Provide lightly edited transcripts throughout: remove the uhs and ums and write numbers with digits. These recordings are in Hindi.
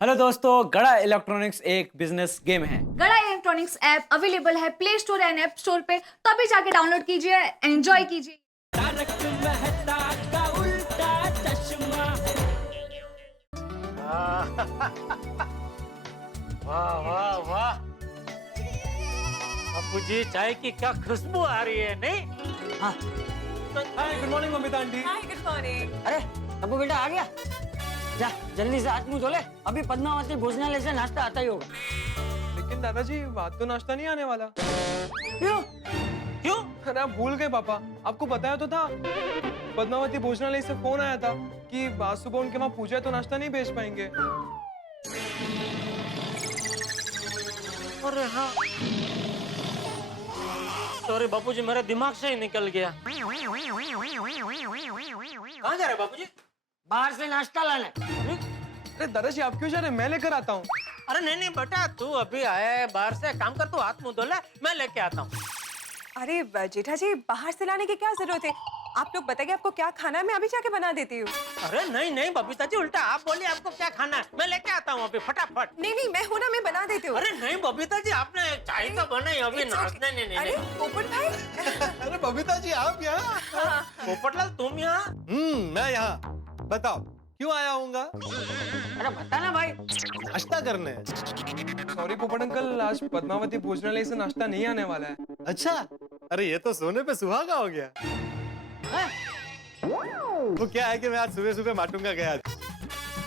हेलो दोस्तों, गड़ा इलेक्ट्रॉनिक्स एक बिजनेस गेम है। गड़ा इलेक्ट्रॉनिक्स ऐप अवेलेबल है play store and app store पे, तो अभी जाके डाउनलोड कीजिए, एंजॉय कीजिए। वाह वाह वाह, अप्पू जी चाय की क्या खुशबू आ रही है, नहीं? हाँ। हाय, गुड मॉर्निंग मम्मी आंटी। हाय, गुड मॉर्निंग। अरे अबू बेटा आ गया। जा जल्दी से हाथ मुंह धो ले, अभी पद्मावती भोजनालय से नाश्ता आता ही होगा। लेकिन दादाजी बात तो नाश्ता नहीं आने वाला। क्यों? क्यों? अरे आप भूल गए पापा, आपको बताया तो था। पद्मावती भोजनालय से फोन आया था कि आज सुबह उनके वहाँ पूजा है तो नाश्ता नहीं भेज पाएंगे। अरे हाँ, सॉरी बापूजी, मेरे दिमाग से ही निकल गया। कहाँ जा रहे बापूजी? बाहर से नाश्ता लाने। अरे दादाजी आप क्यों जा रहे हैं? मैं लेकर आता हूँ। अरे नहीं नहीं बेटा, तू अभी आया है बाहर से, काम कर, तू हाथ मुंह धो ले, मैं लेके आता हूँ। अरे जेठा जी, बाहर से लाने की क्या जरूरत है? आप लोग बताइए आपको क्या खाना है, मैं अभी जाके बना देती हूँ। अरे नहीं नहीं बबीता जी, उल्टा आप बोलिए आपको क्या खाना है, मैं लेके आता हूँ अभी फटाफट। नहीं नहीं, मैं हूँ ना, मैं बना देती हूँ। अरे नहीं बबीता जी, आपने चाय तो बनाई अभी, It's okay. नाश्ता नहीं नहीं अरे नहीं। पोपट भाई। अरे बबीता जी आप यहाँ? पोपटलाल तुम यहाँ? मैं यहाँ। बताओ क्यों आया हूँगा? अरे बता ना भाई। नाश्ता करने। सॉरी पोपट अंकल, आज पद्मावती भोजनालय से नाश्ता नहीं आने वाला है। अच्छा, अरे ये तो सोने पे सुहागा हो गया। वो क्या है कि मैं आज सुबह सुबह माटुंगा गया था,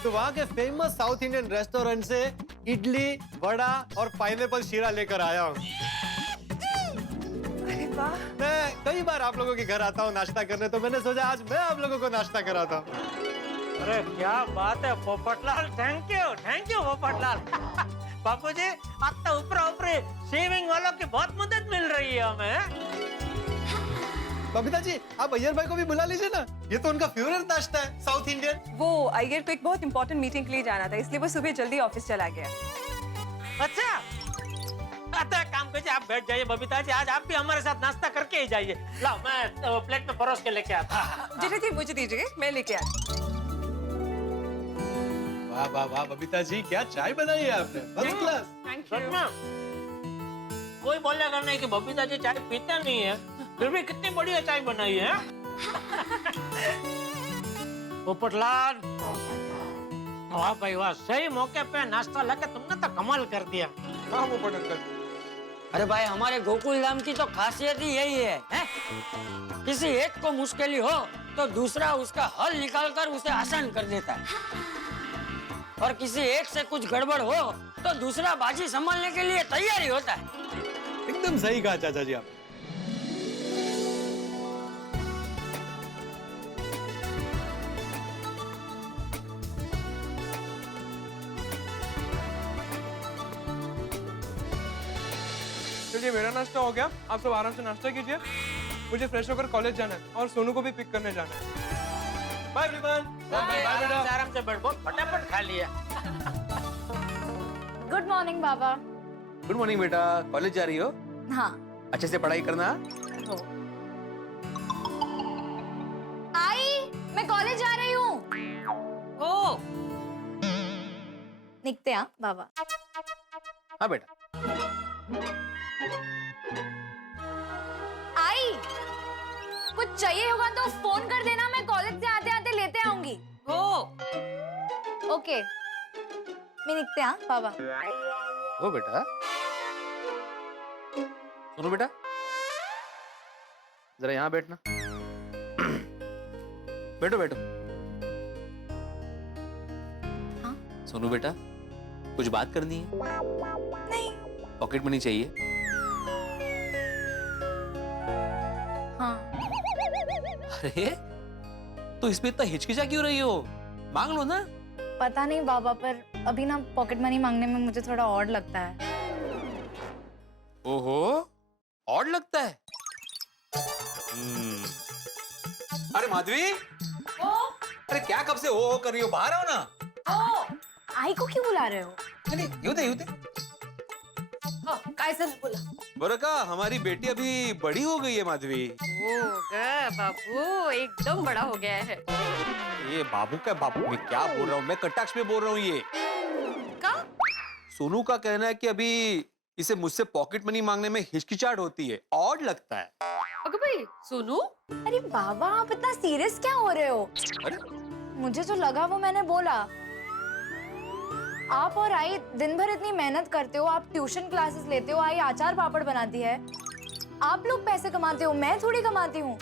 तो वहाँ के फेमस साउथ इंडियन रेस्टोरेंट से इडली, वड़ा और पाइनएप्पल शीरा लेकर आया हूँ। अरे वाह। मैं कई बार आप लोगों के घर आता हूँ नाश्ता करने, तो मैंने सोचा आज मैं आप लोगों को नाश्ता कराता हूँ। अरे क्या बात है पोपटलाल, थैंक यू पोपटलाल। बापूजी, अब तो ऊपर ऊपर शेविंग वालों की बहुत मदद मिल रही है हमें। बबीता जी आप अय्यर भाई को भी बुला लीजिए ना, ये तो उनका फेवरेट नाश्ता है साउथ इंडियन। वो अय्यर को एक बहुत इंपॉर्टेंट मीटिंग के लिए जाना था, इसलिए वो सुबह जल्दी ऑफिस चला गया। अच्छा, आता काम कीजिए, आप बैठ जाइए बबीता जी, आज आप भी हमारे साथ नाश्ता करके ही जाइए। लाओ, मैं प्लेट में परोस के लेके आता। जेठा जी मुझे दीजिए, मैं लेके आती हूँ। वाह वाह वाह बबीता जी, क्या चाय बनाई है आपने, फर्स्ट क्लास। सच में कोई बोलेगा नहीं कि बबीता जी चाय पीते नहीं है, फिर भी कितनी बढ़िया चाय बनाई है। पोपटलाल, वाह भाई वाह, सही मौके पे नाश्ता लगा, तुमने तो कमाल कर दिया। हाँ पोपट अंकल। अरे भाई हमारे गोकुल धाम की तो खासियत ही यही है? किसी एक को मुश्किल हो तो दूसरा उसका हल निकालकर उसे आसान कर देता है, और किसी एक से कुछ गड़बड़ हो तो दूसरा बाजी संभालने के लिए तैयार ही होता है। एकदम सही कहा चाचा जी आप। चलिए मेरा नाश्ता हो गया, आप सब आराम से नाश्ता कीजिए। मुझे फ्रेश होकर कॉलेज जाना है और सोनू को भी पिक करने जाना है। Bye everyone. बाय बेटा। आराम से बैठ, बहुत फटाफट खा लिया। गुड मॉर्निंग बाबा। गुड मॉर्निंग बेटा, कॉलेज जा रही हो? हाँ। अच्छे से पढ़ाई करना। आई, मैं कॉलेज जा रही हूँ। ओ, निकते हैं बाबा। हाँ बेटा। आई, कुछ चाहिए होगा तो फोन कर देना, मैं कॉलेज से आते आते लेते आऊंगी। ओके, मैं निकते हैं बाबा। हो बेटा, सुनो बेटा, जरा यहाँ बैठना। बैठो बैठो। हाँ? सोनू बेटा, कुछ बात करनी है? नहीं। पॉकेट मनी चाहिए? हाँ। अरे तो इसमें इतना हिचकिचा क्यों रही हो? मांग लो ना। पता नहीं बाबा, पर अभी ना पॉकेट मनी मांगने में मुझे थोड़ा ऑड लगता है। ओहो, ऑड लगता है? अरे माधवी, अरे क्या कब से हो कर रही हो, बाहर आओ ना। आई को क्यों बुला रहे हो? नहीं येऊ दे। काय झालं बोला। बरं का, हमारी बेटी अभी बड़ी हो गई है माधवी। हो गया बाबू, एकदम बड़ा हो गया है। ये बाबू का बाबू, मैं क्या बोल रहा हूँ, मैं कटाक्ष में बोल रहा हूँ। ये सोनू का कहना है कि अभी इसे मुझसे पॉकेट मनी मांगने में हिचकिचाहट होती है, ऑड लगता है। अगर भाई सुनो, अरे बाबा आप इतना सीरियस क्या हो रहे हो? अरे मुझे जो लगा वो मैंने बोला। आप और आई दिन भर इतनी मेहनत करते हो, आप ट्यूशन क्लासेस लेते हो, आई अचार पापड़ बनाती है, आप लोग पैसे कमाते हो, मैं थोड़ी कमाती हूँ।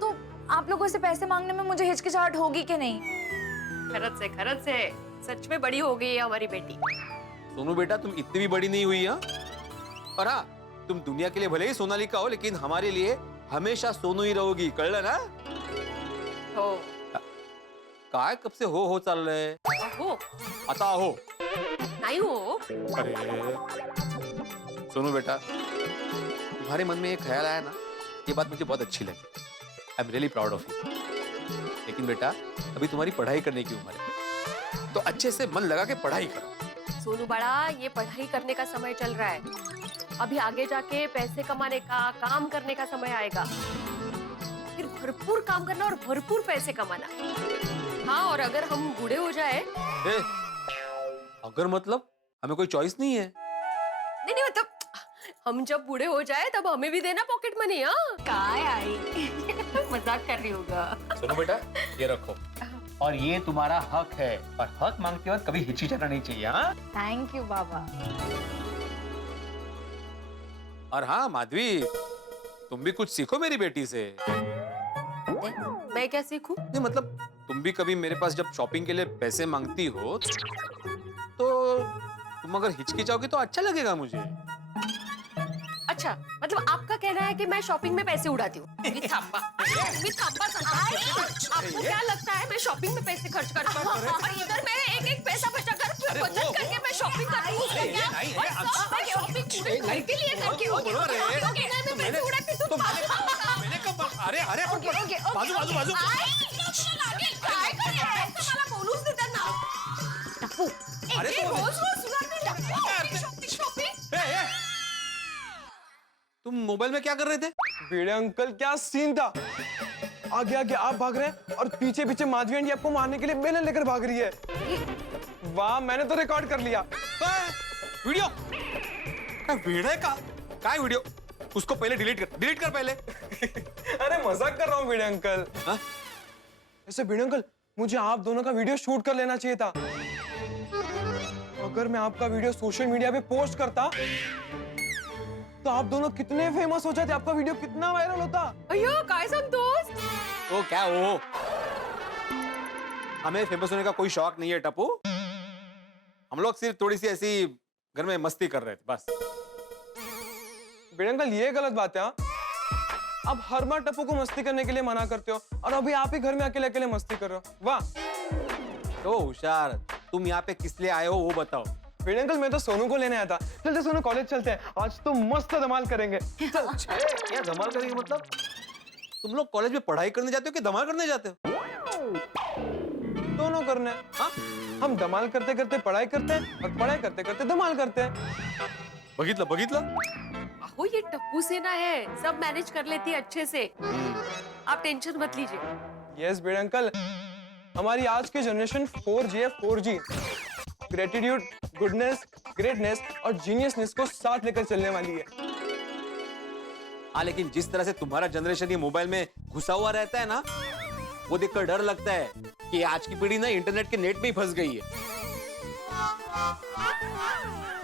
तो आप लोगों से पैसे मांगने में मुझे हिचकिचाहट होगी कि नहीं? खरच से सच में बड़ी हो गई है हमारी बेटी। सोनू बेटा, तुम इतनी भी बड़ी नहीं हुई है। और हाँ, तुम दुनिया के लिए भले ही सोनालिका हो, लेकिन हमारे लिए हमेशा सोनू ही रहोगी, कळलं ना? हो काय कब से हो चल रहे? हो आता हो। नहीं हो। अरे सोनू बेटा, तुम्हारे मन में ये ख्याल आया ना, ये बात मुझे बहुत अच्छी लगी। I am really proud of you. लेकिन बेटा, अभी तुम्हारी पढ़ाई करने की उम्र है, तो अच्छे से मन लगा के पढ़ाई करो। सोनू बड़ा, ये पढ़ाई करने का समय चल रहा है। अभी आगे जाके पैसे कमाने का, काम करने का समय आएगा। फिर भरपूर काम करना और भरपूर पैसे कमाना। हाँ, और अगर हम बूढ़े हो जाए, अगर मतलब हमें कोई चॉइस नहीं है? नहीं मतलब हम जब बूढ़े हो जाए तब हमें भी देना पॉकेट मनी। हाँ काय आई मजाक कर रही होगा। सुनो बेटा, ये रखो, और ये तुम्हारा हक है, और हक मांगते वक्त कभी हिचकिचाना नहीं चाहिए। हाँ, थैंक यू बाबा। और हाँ माधवी, तुम भी कुछ सीखो मेरी बेटी से। मैं क्या सीखूं? नहीं मतलब, तुम भी कभी मेरे पास जब शॉपिंग के लिए पैसे मांगती हो, तो तुम अगर हिचकिचाओगी तो अच्छा लगेगा मुझे। अच्छा, मतलब आपका कहना है कि मैं शॉपिंग में पैसे उड़ाती हूँ? आपको क्या लगता है मैं शॉपिंग में पैसे खर्च करती हूँ? और इधर मैं एक पैसा बचा कर बचत करके मैं शॉपिंग करती हूँ। शॉपिंग पूरे घर के लिए करती हूँ। मैं पैसे उड़ाती हूँ तो मैंने कब? अरे अरे बाजू बाजू बाजू। काय करे? तुम्हाला बोलूच देतात ना. टप्पू, अरे एक तो- रोज सुधारते टप्पू. शॉपिंग. तुम मोबाइल में क्या कर रहे थे? भिड़े अंकल, क्या सीन था? आगे आगे आप भाग रहे हैं और पीछे पीछे माधवी आंटी आपको मारने के लिए बेलन लेकर भाग रही है। वाह, मैंने तो रिकॉर्ड कर लिया। वीडियो? वीडियो का? काय वीडियो? उसको पहले डिलीट कर पहले। अरे मजाक कर रहा हूँ भिड़े अंकल। हाँ? ऐसे भिड़े अंकल, मुझे आप दोनों का वीडियो शूट कर लेना चाहिए था। अगर मैं आपका वीडियो सोशल मीडिया पे पोस्ट करता तो आप दोनों कितने फेमस हो जाते, आपका वीडियो कितना वायरल होता। अयो काय सांगतोस? वो क्या हो? हमें फेमस होने का कोई शौक नहीं है टप्पू। हम लोग सिर्फ थोड़ी सी ऐसी घर में मस्ती कर रहे थे बस। भिड़े अंकल, ये गलत बात है। हाँ? आप हर बार टप्पू को मस्ती करने के लिए मना करते हो और अभी आप ही घर में अकेले अकेले मस्ती कर रहे हो। वाह। तो होशियार, तुम यहाँ पे किस लिए आए हो वो बताओ। भिड़े अंकल, मैं तो सोनू को लेने आया था। चलते सोनू, कॉलेज चलते हैं, आज तो मस्त धमाल करेंगे। चल। क्या धमाल करेंगे मतलब? तुम लोग कॉलेज में पढ़ाई करने जाते हो कि धमाल करने जाते हो? दोनों करने। हाँ, हम धमाल करते करते पढ़ाई करते हैं और पढ़ाई करते करते धमाल करते हैं। बघितलं? अहो ये टप्पू सेना है, सब मैनेज कर लेती है अच्छे से। आप टेंशन मत लीजिए। यस भिड़े अंकल, हमारी आज की जनरेशन 4G है, 4G। ग्रेटिट्यूड, गुडनेस, ग्रेटनेस और जीनियसनेस को साथ लेकर चलने वाली है। हाँ, लेकिन जिस तरह से तुम्हारा जनरेशन ये मोबाइल में घुसा हुआ रहता है ना, वो देखकर डर लगता है कि आज की पीढ़ी ना इंटरनेट के नेट में ही फंस गई है। हाँ,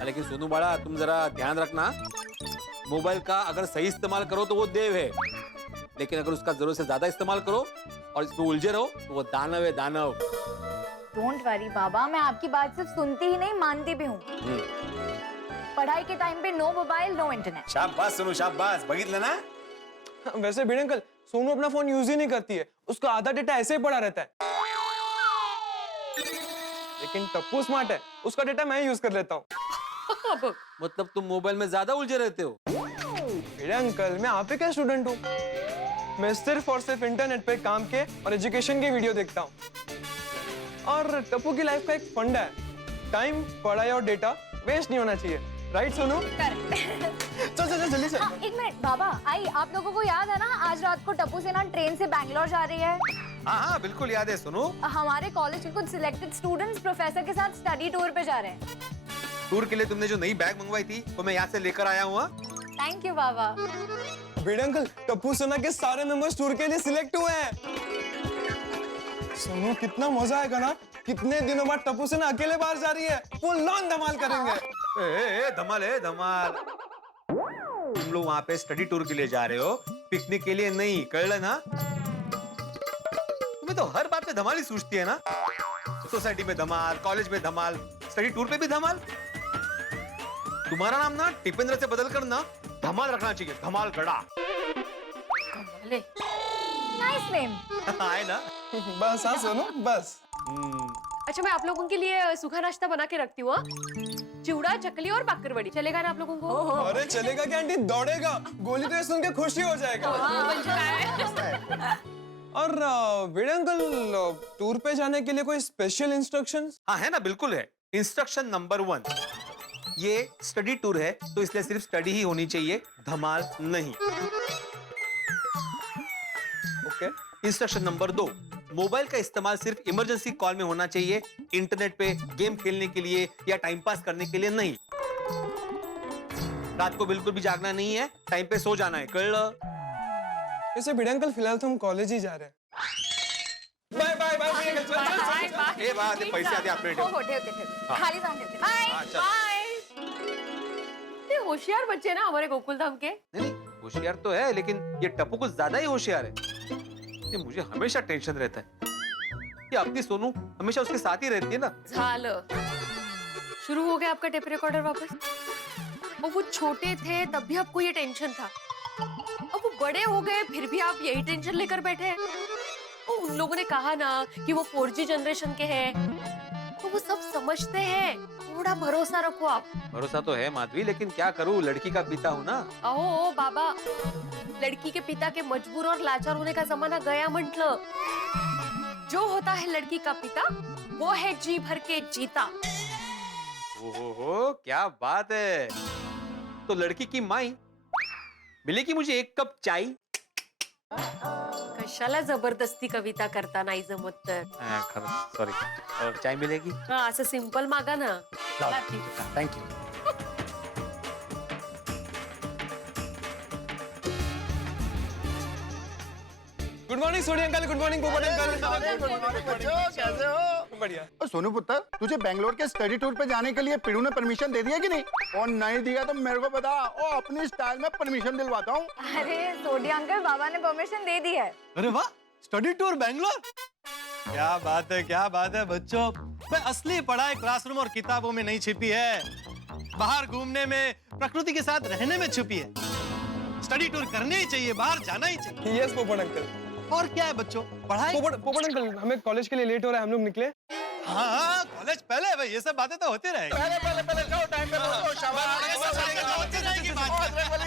लेकिन सोनू बाड़ा, तुम जरा ध्यान रखना, मोबाइल का अगर सही इस्तेमाल करो तो वो देव है, लेकिन अगर उसका जरूरत से ज्यादा इस्तेमाल करो और इसमें उलझे रहो तो वो दानव है, दानव। डोंट वरी बाबा, मैं आपकी बात सिर्फ सुनती ही नहीं, मानती भी हूँ। पढ़ाई के टाइम पे नो मोबाइल, नो इंटरनेट। शाबाश सोनू, शाबाश। बघितलं ना? वैसे भिड़े अंकल, सोनू अपना फोन यूज ही नहीं करती है, उसका आधा डेटा ऐसे ही पड़ा रहता है। लेकिन टप्पू स्मार्ट है, उसका डेटा मैं यूज कर लेता हूँ। मतलब तुम मोबाइल में ज्यादा उलझे रहते हो? भिड़े अंकल, मैं आप ही का स्टूडेंट हूँ। मैं सिर्फ और सिर्फ इंटरनेट पे काम के और एजुकेशन के वीडियो देखता हूँ। और टप्पू की लाइफ का एक फंडा है, टाइम, पढ़ाई और डेटा वेस्ट नहीं होना चाहिए। राइट सोनू? चल चल जल्दी से। हाँ, एक मिनट बाबा, आई आप लोगों को याद है ना, आज रात को टप्पू सेना ट्रेन से बैंगलोर जा रही है। हाँ, बिल्कुल याद है सोनू। हमारे कॉलेज के कुछ सिलेक्टेड स्टूडेंट्स प्रोफेसर के साथ स्टडी टूर पे जा रहे हैं। टूर के लिए तुमने जो नई बैग मंगवाई थी वो मैं यहाँ से लेकर आया हूँ। Thank you Baba. Bhide uncle, Tappu सोना के सारे मेंबर्स टूर के लिए सिलेक्ट हुए हैं। सोनू कितना मजा आएगा ना। कितने दिनों बाद टप्पू सोना अकेले बाहर जा रही है। फुल ऑन धमाल करेंगे। धमाल है धमाल। तुम लोग वहाँ पे स्टडी टूर के लिए जा रहे हो, पिकनिक के लिए नहीं, कळलं ना? तुम्हें तो हर बात में धमाल ही सूझती है ना। सोसाइटी में धमाल, कॉलेज में धमाल, स्टडी टूर पे भी धमाल। तुम्हारा नाम ना टिपेंद्र से बदलकर ना धमाल रखना चाहिए, धमाल गड़ा। भले नाइस नेम। है ना? बस हाँ सोनू, बस। अच्छा, मैं आप लोगों के लिए सूखा नाश्ता बना के रखती हूँ। चिवड़ा, चकली और बाकरवड़ी चलेगा ना आप लोगों को? अरे चलेगा क्या आंटी, दौड़ेगा। गोली तो ये सुन के खुशी हो जाएगा। और भिड़े अंकल, टूर पे जाने के लिए कोई स्पेशल इंस्ट्रक्शंस? हाँ है ना, बिल्कुल है। इंस्ट्रक्शन नंबर 1, ये स्टडी टूर है तो इसलिए सिर्फ स्टडी ही होनी चाहिए, धमाल नहीं। ओके। इंस्ट्रक्शन नंबर 2, मोबाइल का इस्तेमाल सिर्फ इमरजेंसी कॉल में होना चाहिए, इंटरनेट पे गेम खेलने के लिए या टाइम पास करने के लिए नहीं। रात को बिल्कुल भी जागना नहीं है, टाइम पे सो जाना है, कळलं? वैसे भिड़े अंकल, फिलहाल तो हम कॉलेज ही जा रहे हैं। बाय बाय बाय भिड़े अंकल, चल, चल, चल। ए बात है, पैसे आते अपने हो ठेवते ठेवते। खाली जाऊन ठेवते। बाय। हाँ, चल। बाय। ये होशियार बच्चे ना हमारे गोकुल धाम के। नहीं, होशियार तो है, लेकिन ये टप्पू कुछ ज्यादा ही होशियार है। ये मुझे हमेशा टेंशन रहता है। ये अपनी सोनू हमेशा उसके साथ ही रहती है ना। झालं। शुरू हो गया आपका टेप रिकॉर्डर वापस। और वो छोटे थे तब भी आपको ये टेंशन था, अब वो बड़े हो गए फिर भी आप यही टेंशन लेकर बैठे हैं। और उन लोगों ने कहा ना कि वो 4G जनरेशन के हैं, तो वो सब समझते हैं। थोड़ा भरोसा रखो आप। भरोसा तो है माधवी, लेकिन क्या करूं, लड़की का पिता हूं ना। अहो बाबा, लड़की के पिता के मजबूर और लाचार होने का जमाना गया म्हटलं। जो होता है लड़की का पिता, वो है जी भर के जीता। ओहो, क्या बात है। तो लड़की की माई मिलेगी मुझे एक कप चाय? कशाला जबरदस्ती कविता करता नाही जमत तर? खरं, सॉरी। और चाय मिलेगी? हा, असं सिंपल मागा ना। Thank you. Good morning Soni uncle, good morning Popat uncle. कैसे हो? बढ़िया। और सोनू पुत्र, तुझे बेंगलोर के स्टडी टूर पे जाने के लिए पिड़ू ने परमिशन दे दिया कि नहीं? और नहीं दिया तो मेरे को बता, और अपनी स्टाइल में परमिशन दिलवाता हूँ। अरे सोडी अंकल, बाबा ने परमिशन दे दी है। अरे वाह, स्टडी टूर बैंगलोर। क्या बात है, क्या बात है बच्चों। भाई असली पढ़ाई क्लासरूम और किताबों में नहीं छिपी है, बाहर घूमने में, प्रकृति के साथ रहने में छिपी है। स्टडी टूर करनी ही चाहिए, बाहर जाना ही चाहिए। यस पोपट अंकल। और क्या है बच्चों, पढ़ाई। पोपट अंकल, हमें कॉलेज के लिए लेट हो रहा है, हम लोग निकले। हाँ, कॉलेज पहले है भाई, ये सब बातें तो होती रहेगी। पहले जाओ, टाइम पे पहुंचो, शाबाश।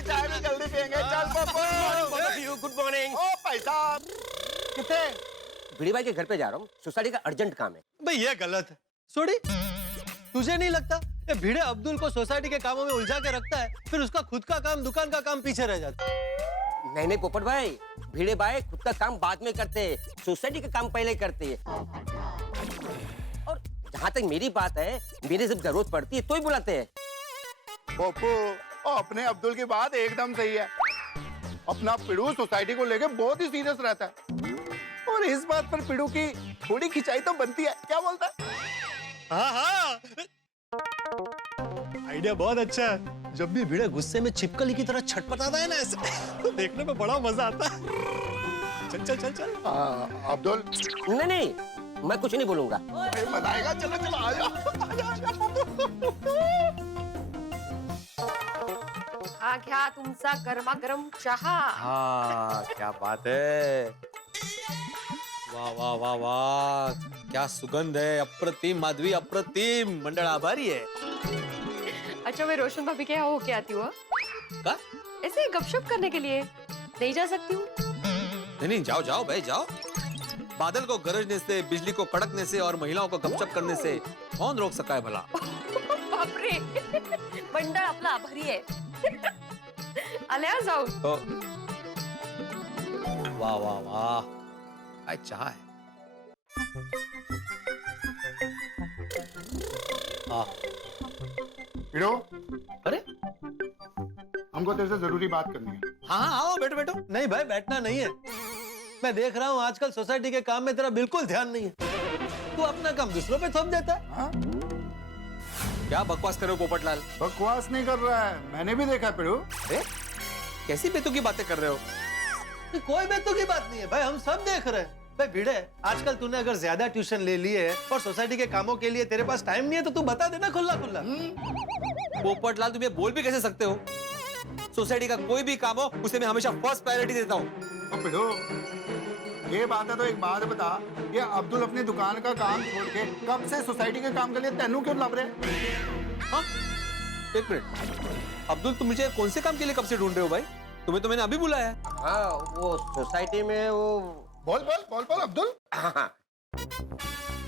चाय भी जल्दी पियेंगे। चल पप्पू। Good morning. ओ भाई साहब, कितने? भिड़ी भाई के घर पे जा रहा हूँ, सोसाइटी का अर्जेंट काम है। भाई ये गलत है। सोडी, तुझे नहीं लगता ये भिड़े अब्दुल को सोसाइटी के कामों में उलझा के रखता है, फिर उसका खुद का काम, दुकान का काम पीछे रह जाता है? नहीं नहीं पोपट भाई, भिड़े भाई खुद का काम बाद में करते हैं, सोसाइटी का काम पहले करते हैं। और जहाँ तक मेरी बात है, मेरे जब जरूरत पड़ती है तो ही बुलाते हैं। पप्पू, अपने अब्दुल की बात एकदम सही है। अपना पिड़ू सोसाइटी को लेके बहुत ही सीरियस रहता है, और इस बात पर पिड़ू की थोड़ी खिंचाई तो बनती है। क्या बोलता है? हाँ हाँ, आइडिया बहुत अच्छा है। जब भी भिड़े गुस्से में छिपकली की तरह छटपटाता है ना, ऐसे तो देखने में बड़ा मजा आता है। चल चल चल चल। अब्दुल, नहीं नहीं, मैं कुछ नहीं बोलूंगा। मजा आएगा। चलो चलो, आ जाओ। हा घ्या तुमचा गरमागरम चहा। हाँ, क्या बात है। वाह वाह वाह वाह, क्या सुगंध है, अप्रतिम माधवी, अप्रतिम। मंडल आभारी है। अच्छा, मैं रोशन भाभी के यहाँ होके आती हूँ। का? ऐसे ही गपशप करने के लिए नहीं जा सकती हूँ? नहीं नहीं, जाओ जाओ भाई जाओ। बादल को गरजने से, बिजली को कड़कने से और महिलाओं को गपशप करने से कौन रोक सका है भला? बापरे, मंडळ आपला आभारी आहे। आल्या जाऊ। वाह वाह वाह, काय चहा है। हाँ, पिड़ो, अरे हमको तेरे से जरूरी बात करनी है। हाँ हाँ आओ बैठो बैठो। नहीं भाई बैठना नहीं है। मैं देख रहा हूँ आजकल सोसाइटी के काम में तेरा बिल्कुल ध्यान नहीं है। तू अपना काम दूसरों पे थोप देता है। हाँ? क्या बकवास कर रहे हो पोपटलाल? बकवास नहीं कर रहा है, मैंने भी देखा पिड़ो। अरे कैसी बेतुकी की बातें कर रहे हो? कोई बेतुकी की बात नहीं है भाई, हम सब देख रहे हैं। भाई भिड़े, आजकल तूने अगर ज्यादा ट्यूशन ले ली है और सोसाइटी के कामों के लिए तेरे पास टाइम नहीं है तो तू बता देना खुला खुला। पोपटलाल तुम ये बोल भी कैसे सकते हो? सोसाइटी का कोई भी काम हो उसे मैं हमेशा फर्स्ट प्रायोरिटी देता हूँ। ओ पिड़ो, ये बात है तो एक बात बता, ये अब्दुल अपनी दुकान का काम छोड़ के कब से सोसाइटी के काम के लिए तेनू क्यों लब रहे? हाँ? एक मिनट, अब्दुल तुम मुझे कौन से काम के लिए कब से ढूंढ रहे हो भाई? तुम्हें तो मैंने अभी बुलाया है। हाँ, वो सोसाइटी में वो बोल बोल बोल बोल अब्दुल। हाँ,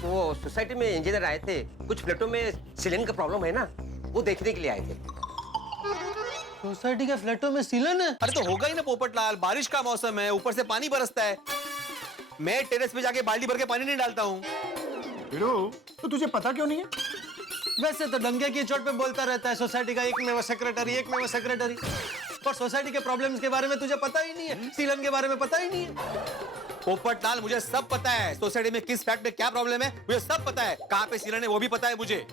वो सोसाइटी में इंजीनियर आए थे, कुछ फ्लैटों में सीलिंग का प्रॉब्लम है ना, वो देखने के लिए आए थे। सोसाइटी के फ्लैटों में सीलन है? अरे तो होगा ही ना पोपटलाल, बारिश का मौसम है, ऊपर से पानी बरसता है। मैं टेरेस पे जाके बाल्टी भर के पानी नहीं डालता हूँ। पिड़ो, तो तुझे पता क्यों नहीं है? वैसे तो डंगे की चोट पे बोलता रहता है सोसाइटी का एक में वो सेक्रेटरी। और सोसाइटी के प्रॉब्लम्स के बारे में तुझे पता ही नहीं है, सीलन के बारे में पता ही नहीं है। पोपटलाल मुझे सब पता है, सोसाइटी में किस फ्लैट में क्या प्रॉब्लम है मुझे सब पता है, कहाँ पे सीलन है वो भी पता है मुझे।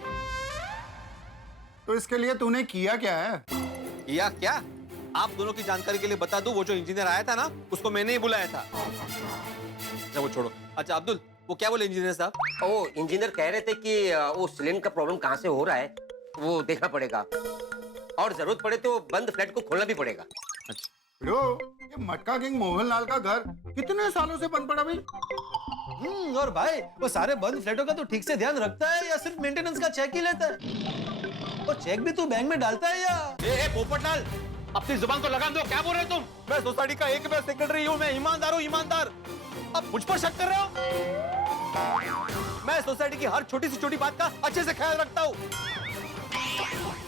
तो इसके लिए तूने किया क्या है? या क्या? आप दोनों की जानकारी के लिए बता दूं, वो जो इंजीनियर आया था ना उसको मैंने ही बुलाया था। अच्छा वो छोड़ो। अच्छा अब्दुल, वो क्या बोले इंजीनियर साहब? वो इंजीनियर कह रहे थे कि वो सीलिंग का प्रॉब्लम कहाँ से हो रहा है वो देखना पड़ेगा, और जरूरत पड़े तो बंद फ्लैट को खोलना भी पड़ेगा। अच्छा पिड़ो, ये मटका किंग मोहनलाल का घर कितने सालों से बंद पड़ा भाई? और भाई वो सारे बंद फ्लैटों का तो ठीक से ध्यान रखता है या सिर्फ मेंटेनेंस का चेक ही लेता है? और चेक भी तू बैंक में डालता है या? ए पोपटलाल, अपनी जुबान को लगाम दो, क्या बोल रहे हो तुम? मैं सोसाइटी का एक मैं सेक्रेटरी हूँ, मैं ईमानदार हूँ, ईमानदार। अब मुझ पर शक कर रहे हो? मैं सोसाइटी की हर छोटी से छोटी बात का अच्छे से ख्याल रखता हूँ।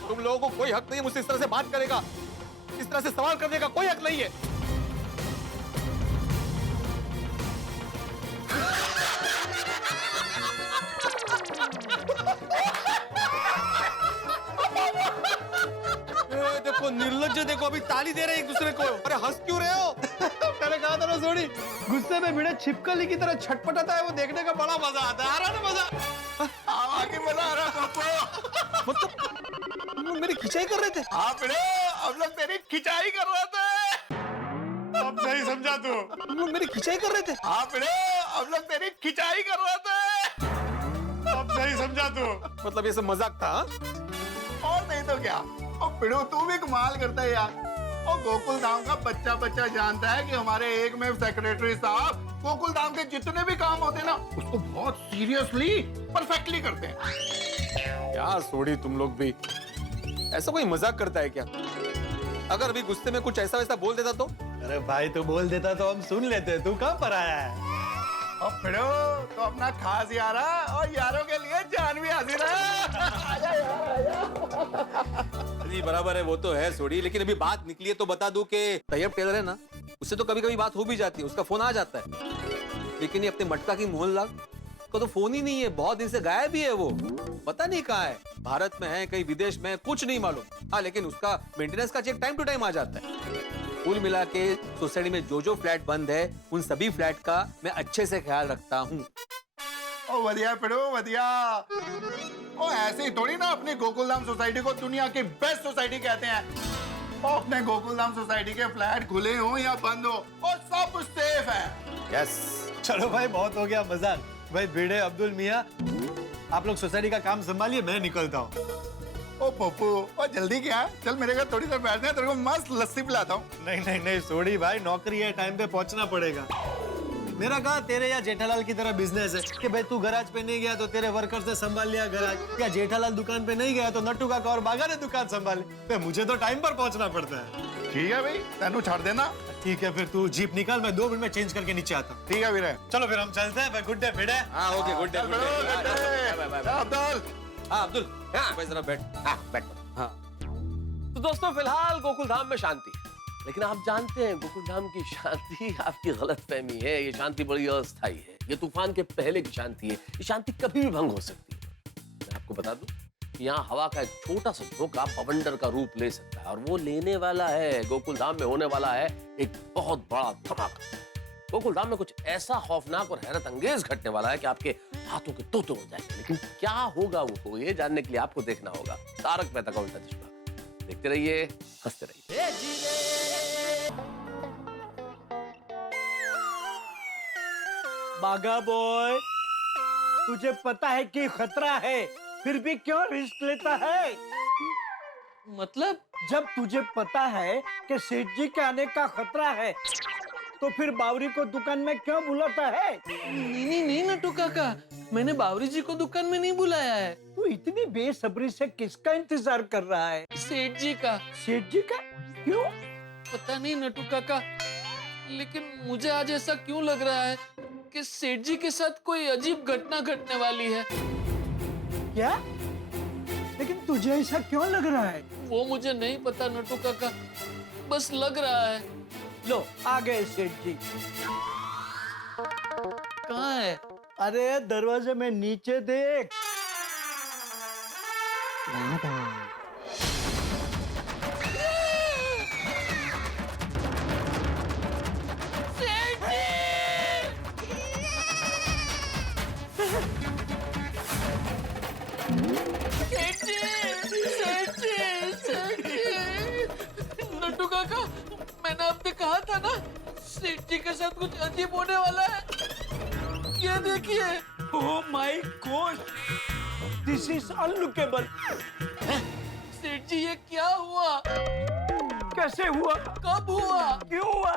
तुम लोगों को कोई हक नहीं है मुझसे इस तरह से बात करेगा, इस तरह से सवाल करने का कोई हक नहीं है। देखो निर्लज्ज, देखो अभी ताली दे रहे हैं एक दूसरे को। अरे हंस क्यों रहे हो? मैंने कहा था ना सोनी, गुस्से में भिड़े छिपकली की तरह छटपटाता है, वो देखने का बड़ा मजा आता है। आ रहा ना मजा? आगे बना रहा पापा। मतलब मेरी खिंचाई कर रहे थे? हाँ पिड़ो, हम लोग तेरी खिंचाई कर रहे थे। अब सही समझा तू? मतलब मेरी खिंचाई कर रहे थे? हाँ पिड़ो, हम लोग तेरी खिंचाई कर रहे थे। अब सही समझा तू? मतलब ये सब मजाक था? और नहीं तो क्या। और पिड़ो तू भी कमाल करता है यार। और गोकुल धाम का बच्चा बच्चा जानता है कि हमारे एक में सेक्रेटरी साहब गोकुल धाम के जितने भी काम होते हैं ना उसको बहुत सीरियसली परफेक्टली करते हैं। क्या सोड़ी तुम लोग भी, ऐसा कोई मजाक करता है क्या? अगर अभी गुस्से में कुछ ऐसा वैसा बोल देता तो? अरे भाई तू बोल देता तो हम सुन लेते, तू कहाँ पर आया है? और पिड़ो तो अपना खास यारा और यारों के लिए जान भी हाजिर है। जी बराबर है, वो तो है सोड़ी, लेकिन अभी बात निकली है तो बता दूं कि तैयब टेलर है ना, उससे तो कभी कभी बात हो भी जाती है, उसका फोन आ जाता है। लेकिन ये अपने मटका की मोहनलाल का तो फोन ही नहीं है, बहुत दिन से गायब ही है वो, पता नहीं कहाँ है, भारत में है कहीं विदेश में, कुछ नहीं मालूम। हाँ लेकिन उसका मेंटेनेंस का चेक टाइम टू टाइम आ जाता है। कुल मिला के सोसाइटी में जो फ्लैट बंद है उन सभी फ्लैट का मैं अच्छे से ख्याल रखता हूँ। ओ बढ़िया पिड़ो बढ़िया। ओ ऐसे ही थोड़ी ना अपनी गोकुलधाम सोसाइटी को दुनिया की बेस्ट सोसाइटी कहते हैं। ओ अपने गोकुलधाम सोसाइटी के फ्लैट खुले हो या बंद हो और सब कुछ सेफ है। यस चलो भाई बहुत हो गया मजाक। भाई भिड़े, अब्दुल मियाँ, आप लोग सोसाइटी का काम संभालिए, मैं निकलता हूँ। ओ पप्पू, ओ जल्दी क्या, चल मेरे घर थोड़ी देर बैठते हैं, तेरे को मस्त लस्सी पिलाता हूँ। नहीं नहीं नहीं सोड़ी भाई, नौकरी है, टाइम पे पहुंचना पड़ेगा। मेरा कहा तेरे या जेठालाल की तरह बिजनेस है कि भाई तू गराज पे नहीं गया तो तेरे वर्कर से संभाल लिया गराज, या जेठालाल दुकान पे नहीं गया तो नट्टू काका और बागा ने दुकान संभाली। तो मुझे तो टाइम पर पहुंचना पड़ता है। ठीक है भाई, तेनू छोड़ देना। ठीक है फिर तू जीप निकाल, मैं 2 मिनट में चेंज करके नीचे आता हूँ। ठीक है वीरे, चलो फिर हम चलते हैं। गुड डे भिड़े। हाँ ओके, गुड डे। अब्दुल। हाँ अब्दुल, हाँ। भाई जरा बैठ। हाँ बैठ। हाँ तो दोस्तों फिलहाल गोकुलधाम में शांति है, लेकिन आप जानते हैं गोकुलधाम की शांति आपकी गलतफहमी है। ये शांति बड़ी अस्थायी है, ये तूफान के पहले की शांति है, ये शांति कभी भी भंग हो सकती है। मैं आपको बता दूं, कि यहाँ हवा का एक छोटा सा झोंका बवंडर का रूप ले सकता है, और वो लेने वाला है, गोकुल धाम में होने वाला है एक बहुत बड़ा धमाका। गोकुल धाम में कुछ ऐसा खौफनाक और हैरत अंगेज घटने वाला है कि आपके हाथों के तोते हो जाएंगे। लेकिन क्या होगा वो, ये जानने के लिए आपको देखना होगा तारक मेहता का उल्टा चश्मा। देखते रहिए, हंसते रहिए। बागा बॉय, तुझे पता है कि खतरा है, फिर भी क्यों रिस्क लेता है? मतलब जब तुझे पता है कि सेठ जी के आने का खतरा है, तो फिर बावरी को दुकान में क्यों बुलाता है? नहीं नहीं नटू काका, मैंने बावरी जी को दुकान में नहीं बुलाया है। तू इतनी बेसब्री से किसका इंतजार कर रहा है? सेठ जी का। सेठ जी का? क्यों? पता नहीं नटू काका, लेकिन मुझे आज ऐसा क्यों लग रहा है कि सेठ जी के साथ कोई अजीब घटना घटने वाली है। क्या? लेकिन तुझे ऐसा क्यों लग रहा है? वो मुझे नहीं पता नटू काका, बस लग रहा है। लो आ गए सेठ जी। कहाँ है? अरे दरवाजे में नीचे देख। नटू काका, मैंने आपसे कहा था ना, सेठ जी के साथ कुछ अजीब होने वाला है। ये देखिए। Oh my God, this is unlookable. Seth ji ये क्या हुआ? कैसे हुआ? कब हुआ? क्यों हुआ?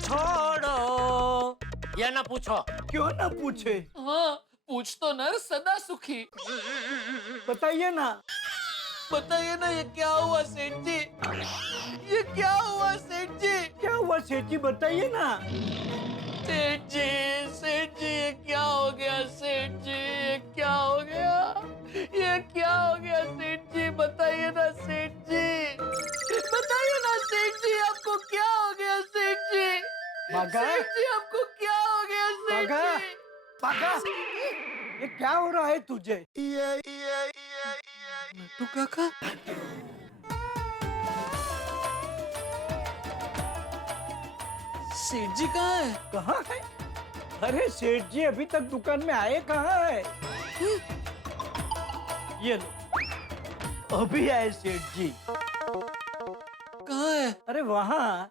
छोड़ो, ये ना पूछो। क्यों ना पूछे? हाँ, पूछ तो नर सदा सुखी। बताइए ना। बताइए ना, ये क्या हुआ सेठ जी? ये क्या हुआ सेठ जी? क्या हुआ सेठ जी, बताइए ना। सेठ जी, ये क्या हो गया सेठ जी? ये क्या हो गया? ये क्या हो गया सेठ जी? बताइए ना सेठ जी, बताइए ना सेठ जी, आपको क्या हो गया सेठ जी? बागा? सेठ जी आपको क्या हो गया सेठ बागा? जी? बागा, ये क्या हो रहा है तुझे? नटू काका, सेठ जी कहाँ है? कहाँ है? अरे सेठ जी अभी तक दुकान में आए कहाँ है? ये लो, अभी आए सेठ जी। कहाँ है? अरे वहाँ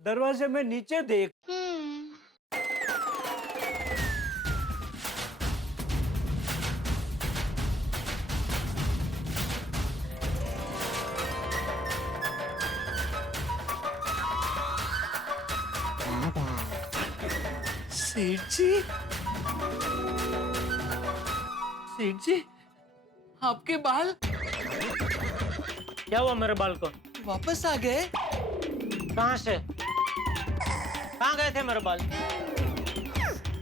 दरवाजे में नीचे देख। सेठ जी, सेठ जी, आपके बाल क्या हुआ मेरे बाल को? वापस आ गए? कहाँ से? कहाँ गए थे मेरे बाल?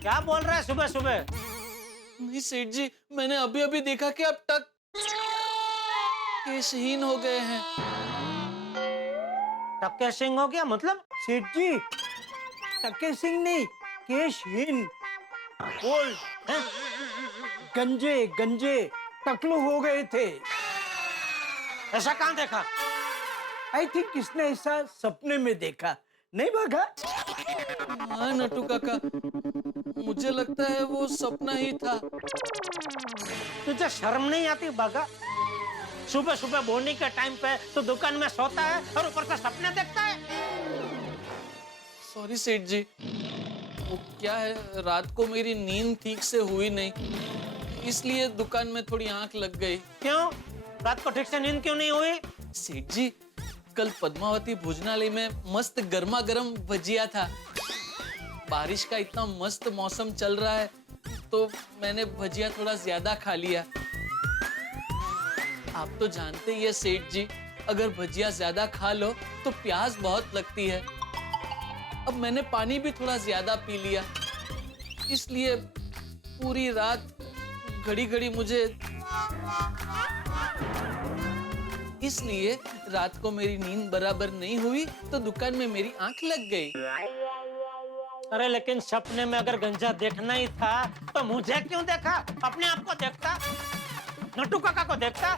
क्या बोल रहा है सुबह सुबह? नहीं सेठ जी, मैंने अभी अभी देखा कि अब तक केशहीन हो गए हैं। टक्के सिंह हो गया मतलब? सेठ जी टक्के सिंह नहीं, केशहीन। बोल, गंजे गंजे टकलू हो गए थे। ऐसा कहाँ देखा? आई थिंक किसने ऐसा सपने में देखा, नहीं भागा? हाँ नटू काका, मुझे लगता है वो सपना ही था। तुझे शर्म नहीं आती बागा? सुबह सुबह बोनी के टाइम पे तो दुकान में सोता है और ऊपर से सपने देखता है। सॉरी सेठ जी, वो क्या है, रात को मेरी नींद ठीक से हुई नहीं, इसलिए दुकान में थोड़ी आंख लग गई। क्यों? रात को ठीक से नींद क्यों नहीं हुई? सेठ जी, कल पद्मावती भोजनालय में मस्त गर्मा गर्म भजिया था। बारिश का इतना मस्त मौसम चल रहा है, तो मैंने भजिया थोड़ा ज्यादा खा लिया। आप तो जानते ही है सेठ जी, अगर भजिया ज्यादा खा लो तो प्यास बहुत लगती है। अब मैंने पानी भी थोड़ा ज्यादा पी लिया, इसलिए पूरी रात घड़ी घड़ी मुझे, इसलिए रात को मेरी नींद बराबर नहीं हुई तो दुकान में मेरी आंख लग गई। अरे लेकिन सपने में अगर गंजा देखना ही था तो मुझे क्यों देखा? अपने आप को देखता। नट्टू काका को देखता,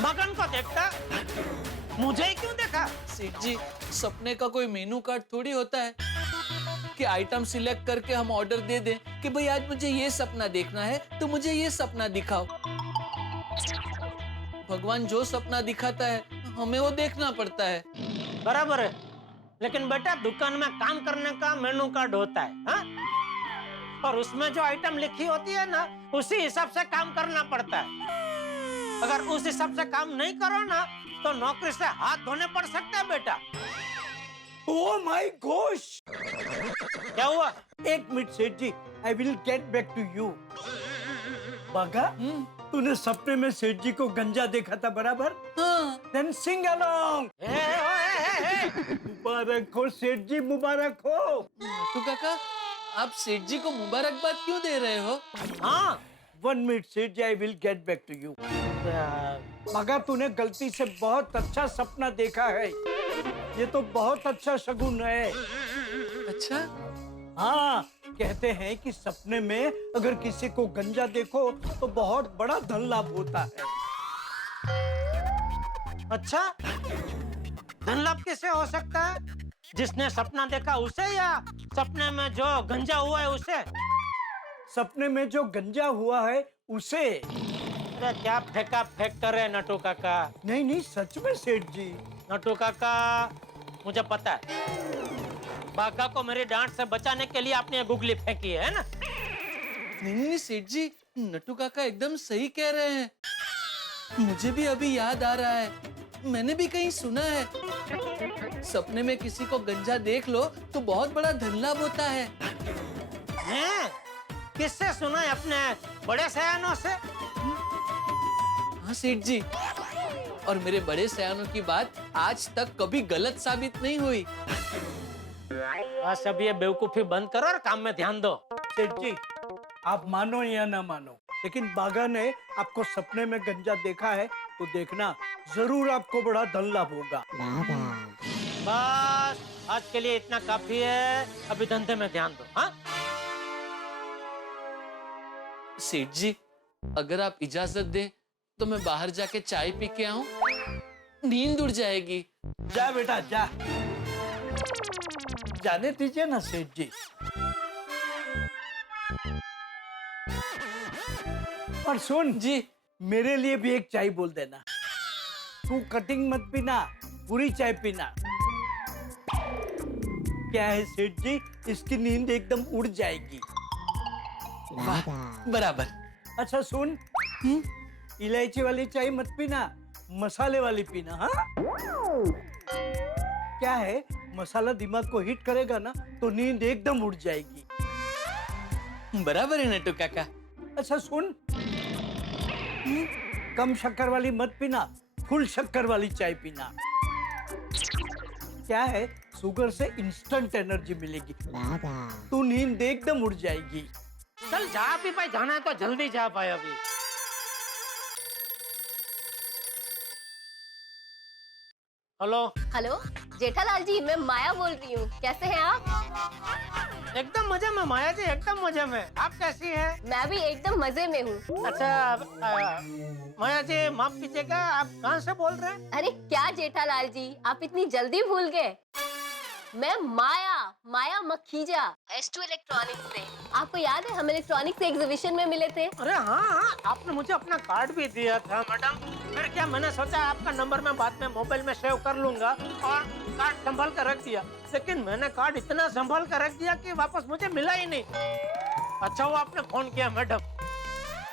मगन को देखता, मुझे ही क्यों देखा? सेठ जी, सपने का कोई मेनू कार्ड थोड़ी होता है कि आइटम सिलेक्ट करके हम ऑर्डर दे दें कि भाई आज मुझे ये सपना देखना है तो मुझे ये सपना दिखाओ। भगवान जो सपना दिखाता है हमें वो देखना पड़ता है। बराबर है, लेकिन बेटा दुकान में काम करने का मेनू कार्ड होता है, हाँ? और उसमें जो आइटम लिखी होती है ना, उसी हिसाब से काम करना पड़ता है। अगर उस हिसाब से काम नहीं करो ना तो नौकरी से हाथ धोने पड़ सकते हैं बेटा। Oh my gosh! क्या हुआ? एक minute Seth ji, I will get back to you. बागा, तूने सपने में सेठ जी को गंजा देखा था, बराबर? हाँ। Then sing along. मुबारक हो सेठ जी, मुबारक हो। तो काका, आप सेठ जी को मुबारकबाद क्यों दे रहे हो? हाँ, 1 minute Seth ji, I will get back to you. मगा, तूने गलती से बहुत अच्छा सपना देखा है। ये तो बहुत अच्छा शगुन है। अच्छा? हाँ, कहते हैं कि सपने में अगर किसी को गंजा देखो तो बहुत बड़ा धन लाभ होता है। अच्छा, धन लाभ कैसे हो सकता है? जिसने सपना देखा उसे या सपने में जो गंजा हुआ है उसे? सपने में जो गंजा हुआ है उसे। अरे क्या फेंका फेंक कर रहे नटू काका? नहीं नहीं, सच में सेठ जी। नटू काका, मुझे पता है बाघा को मेरी डांट से बचाने के लिए आपने ये गुगली फेंकी है ना? नहीं सेठ जी, नट्टू काका एकदम सही कह रहे हैं। मुझे भी अभी याद आ रहा है, मैंने भी कहीं सुना है सपने में किसी को गंजा देख लो तो बहुत बड़ा धन लाभ होता है। किससे सुना है? अपने बड़े सयानों से? हाँ सेठ जी, और मेरे बड़े सयानों की बात आज तक कभी गलत साबित नहीं हुई। बस अब ये बेवकूफी बंद करो और काम में ध्यान दो। सेठ जी, आप मानो या ना मानो, लेकिन बागा ने आपको सपने में गंजा देखा है तो देखना, जरूर आपको बड़ा धन लाभ होगा। बस आज के लिए इतना काफी है, अभी धंधे में ध्यान दो। हाँ सेठ जी, अगर आप इजाजत दें तो मैं बाहर जाके चाय पी के आऊं, नींद उड़ जाएगी। जा बेटा जा, जाने दीजिए ना सेठ जी। और सुन जी, मेरे लिए भी एक चाय बोल देना। तू कटिंग मत पीना, पूरी चाय पीना। क्या है सेठ जी, इसकी नींद एकदम उड़ जाएगी। वाह, बराबर। अच्छा सुन, इलायची वाली चाय मत पीना, मसाले वाली पीना। हाँ, क्या है, मसाला दिमाग को हिट करेगा ना तो नींद एकदम उड़ जाएगी। बराबर है नट्टू काका। अच्छा सुन, कम शक्कर वाली मत पीना, फुल शक्कर वाली चाय पीना। क्या है, शुगर से इंस्टेंट एनर्जी मिलेगी, तू नींद एकदम उड़ जाएगी। चल जा भी भाई, जाना है तो जल्दी जा भाई। अभी हेलो हेलो जेठालाल जी, मैं माया बोल रही हूँ। कैसे हैं आप? एकदम मजे में माया जी, एकदम मजे में। आप कैसी हैं? मैं भी एकदम मजे में हूँ। अच्छा माया जी, माफ कीजिएगा, आप कहाँ से बोल रहे हैं? अरे क्या जेठालाल जी, आप इतनी जल्दी भूल गए? मैं माया मखीजा, S2 इलेक्ट्रॉनिक्स से। आपको याद है हम इलेक्ट्रॉनिक्स एग्जीबिशन में मिले थे? अरे हाँ, आपने मुझे अपना कार्ड भी दिया था मैडम। फिर क्या, मैंने सोचा आपका नंबर मैं बाद में मोबाइल में सेव कर लूंगा और कार्ड संभाल कर रख दिया। लेकिन मैंने कार्ड इतना संभाल कर रख दिया कि वापस मुझे मिला ही नहीं। अच्छा वो आपने फोन किया मैडम।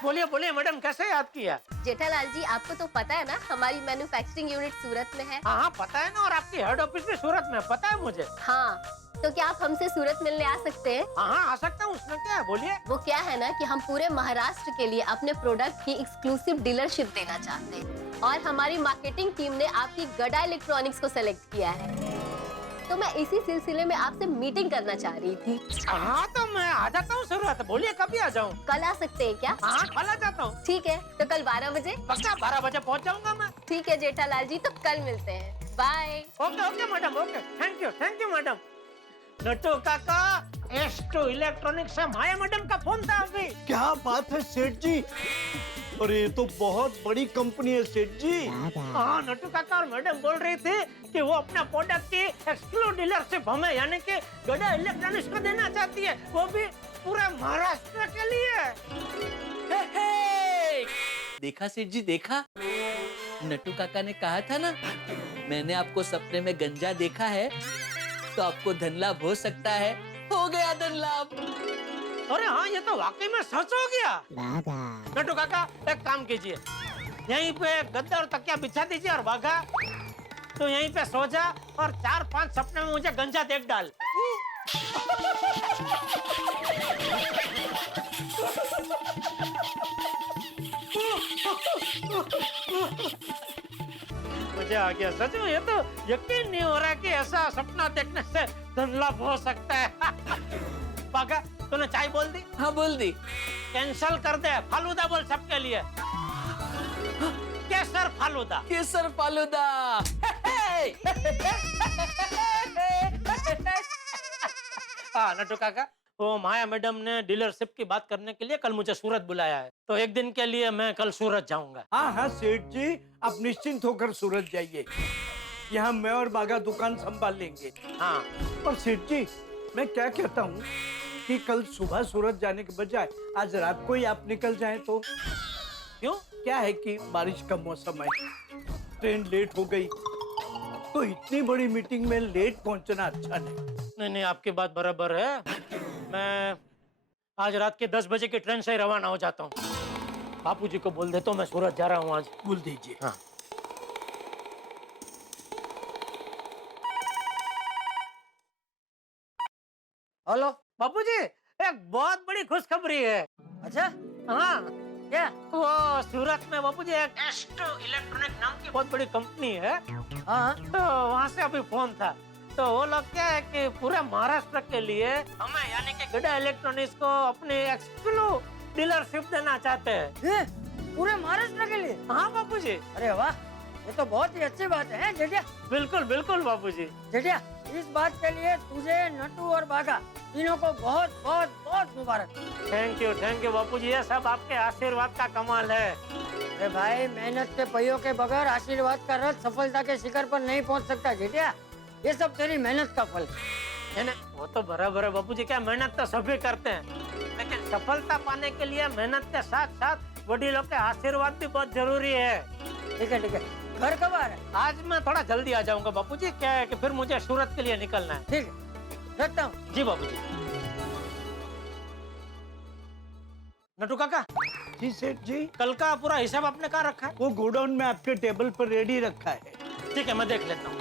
बोलिए बोलिए मैडम, कैसे याद किया? जेठालाल जी, आपको तो पता है ना हमारी मैन्युफैक्चरिंग यूनिट सूरत में है। हाँ पता है ना, और आपकी हेड ऑफिस भी सूरत में, पता है मुझे। हाँ, तो क्या आप हमसे सूरत मिलने आ सकते हैं? हाँ आ सकता हूँ, उसमें क्या है, बोलिए। वो क्या है ना कि हम पूरे महाराष्ट्र के लिए अपने प्रोडक्ट की एक्सक्लूसिव डीलरशिप देना चाहते हैं और हमारी मार्केटिंग टीम ने आपकी गडा इलेक्ट्रॉनिक्स को सेलेक्ट किया है। तो मैं इसी सिलसिले में आपसे मीटिंग करना चाह रही थी। हाँ तो मैं आ जाता हूँ सूरत, बोलिए कभी आ जाऊँ? कल आ सकते हैं क्या? हाँ कल आ जाता हूँ। ठीक है, तो कल 12 बजे? पक्का 12 बजे पहुँच जाऊंगा मैं। ठीक है जेठालाल जी, तो कल मिलते हैं। Bye. Okay okay madam, okay, thank you madam. Nattu काका, एस्ट्रो इलेक्ट्रॉनिक्स से माया मैडम का फोन था अभी। क्या बात है सेठ जी, अरे ये तो बहुत बड़ी कंपनी है सेठ जी। हाँ, नट्टू काका और मैडम बोल रही थी कि वो अपना प्रोडक्ट की एक्सक्लूसिव डीलरशिप हमें यानी कि गड़ा इलेक्ट्रॉनिक्स को देना चाहती है, वो भी पूरे महाराष्ट्र के लिए। हे, हे! देखा सेठ जी, देखा नट्टू काका ने कहा था ना, मैंने आपको सपने में गंजा देखा है तो आपको धन लाभ हो सकता है। हो गया धन लाभ। अरे हाँ, ये तो वाकई में सच हो गया। नट्टू काका एक काम कीजिए, यहीं पे गद्दा और तकिया बिछा दीजिए और भागा तो यहीं पे सो जा और 4-5 सपने में मुझे गंजा देख डाल। मजा आ गया सच में, ये तो यकीन नहीं हो रहा कि ऐसा सपना देखने से धन लाभ हो सकता है। पागा, तूने चाय बोल दी? हाँ बोल दी। कैंसल कर दे, फालूदा बोल सबके लिए। केसर फालूदा। केसर फालूदा। हाँ नट्टू काका, वो माया मैडम ने डीलरशिप की बात करने के लिए कल मुझे सूरत बुलाया है, तो एक दिन के लिए मैं कल सूरत जाऊंगा। हाँ हाँ सेठ जी, आप निश्चिंत होकर सूरत जाइए, यहाँ मैं और बागा दुकान संभाल लेंगे। हाँ, और सेठ जी मैं क्या कहता हूँ कि कल सुबह सूरत जाने के बजाय आज रात को ही आप निकल जाएं तो। क्यों? क्या है कि बारिश का मौसम है, ट्रेन लेट हो गई तो इतनी बड़ी मीटिंग में लेट पहुंचना अच्छा नहीं। नहीं, आपकी बात बराबर है। मैं आज रात के 10 बजे की ट्रेन से ही रवाना हो जाता हूँ। बापूजी को बोल देता हूँ मैं सूरत जा रहा हूँ आज। बोल दीजिए। हाँ। हेलो बापूजी, एक बहुत बड़ी खुशखबरी है। अच्छा? हाँ। क्या? वो सूरत में बापूजी एक एस्ट्रो इलेक्ट्रॉनिक नाम की बहुत बड़ी कंपनी है। हाँ। तो वहाँ से अभी फोन था, तो वो लोग क्या है कि पूरे महाराष्ट्र के लिए हमें यानी कि गड़ा इलेक्ट्रॉनिक्स को अपनी एक्सक्लूसिव डीलरशिप देना चाहते हैं। पूरे महाराष्ट्र के लिए? हाँ बापूजी। अरे वाह, ये तो बहुत ही अच्छी बात है जेठिया। बिल्कुल बिल्कुल बापूजी। जेठिया, इस बात के लिए तुझे, नट्टू और बागा तीनों को बहुत बहुत बहुत मुबारक। थैंक यू बापूजी, ये सब आपके आशीर्वाद का कमाल है। अरे भाई, मेहनत के पहियों के बगैर आशीर्वाद का रथ सफलता के शिखर पर नहीं पहुंच सकता जेठिया, ये सब तेरी मेहनत का फल है ना। वो तो बराबर है बापूजी, क्या मेहनत तो सभी करते हैं, लेकिन सफलता पाने के लिए मेहनत के साथ साथ वडीलों के आशीर्वाद भी बहुत जरूरी है। ठीक है ठीक है, घर कब आ रहा है? आज मैं थोड़ा जल्दी आ जाऊंगा बापूजी, क्या है कि फिर मुझे सूरत के लिए निकलना है। ठीक है, रखता हूँ। जी बापूजी। नट्टू काका। जी सेठ जी। कल का पूरा हिसाब आपने कहाँ रखा है? वो गोडाउन में आपके टेबल पर रेडी रखा है। ठीक है, मैं देख लेता हूँ।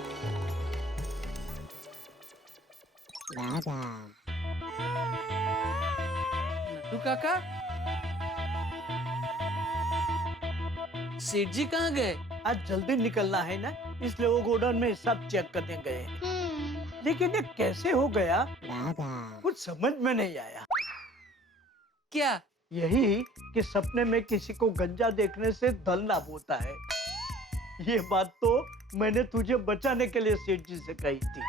नट्टू काका, सेठ जी कहाँ गए? आज जल्दी निकलना है ना, इसलिए वो गोडाउन में हिसाब चेक करने गए। लेकिन ये कैसे हो गया कुछ समझ में नहीं आया। क्या? यही कि सपने में किसी को गंजा देखने से धन लाभ होता है। ये बात तो मैंने तुझे बचाने के लिए सेठ जी से कही थी।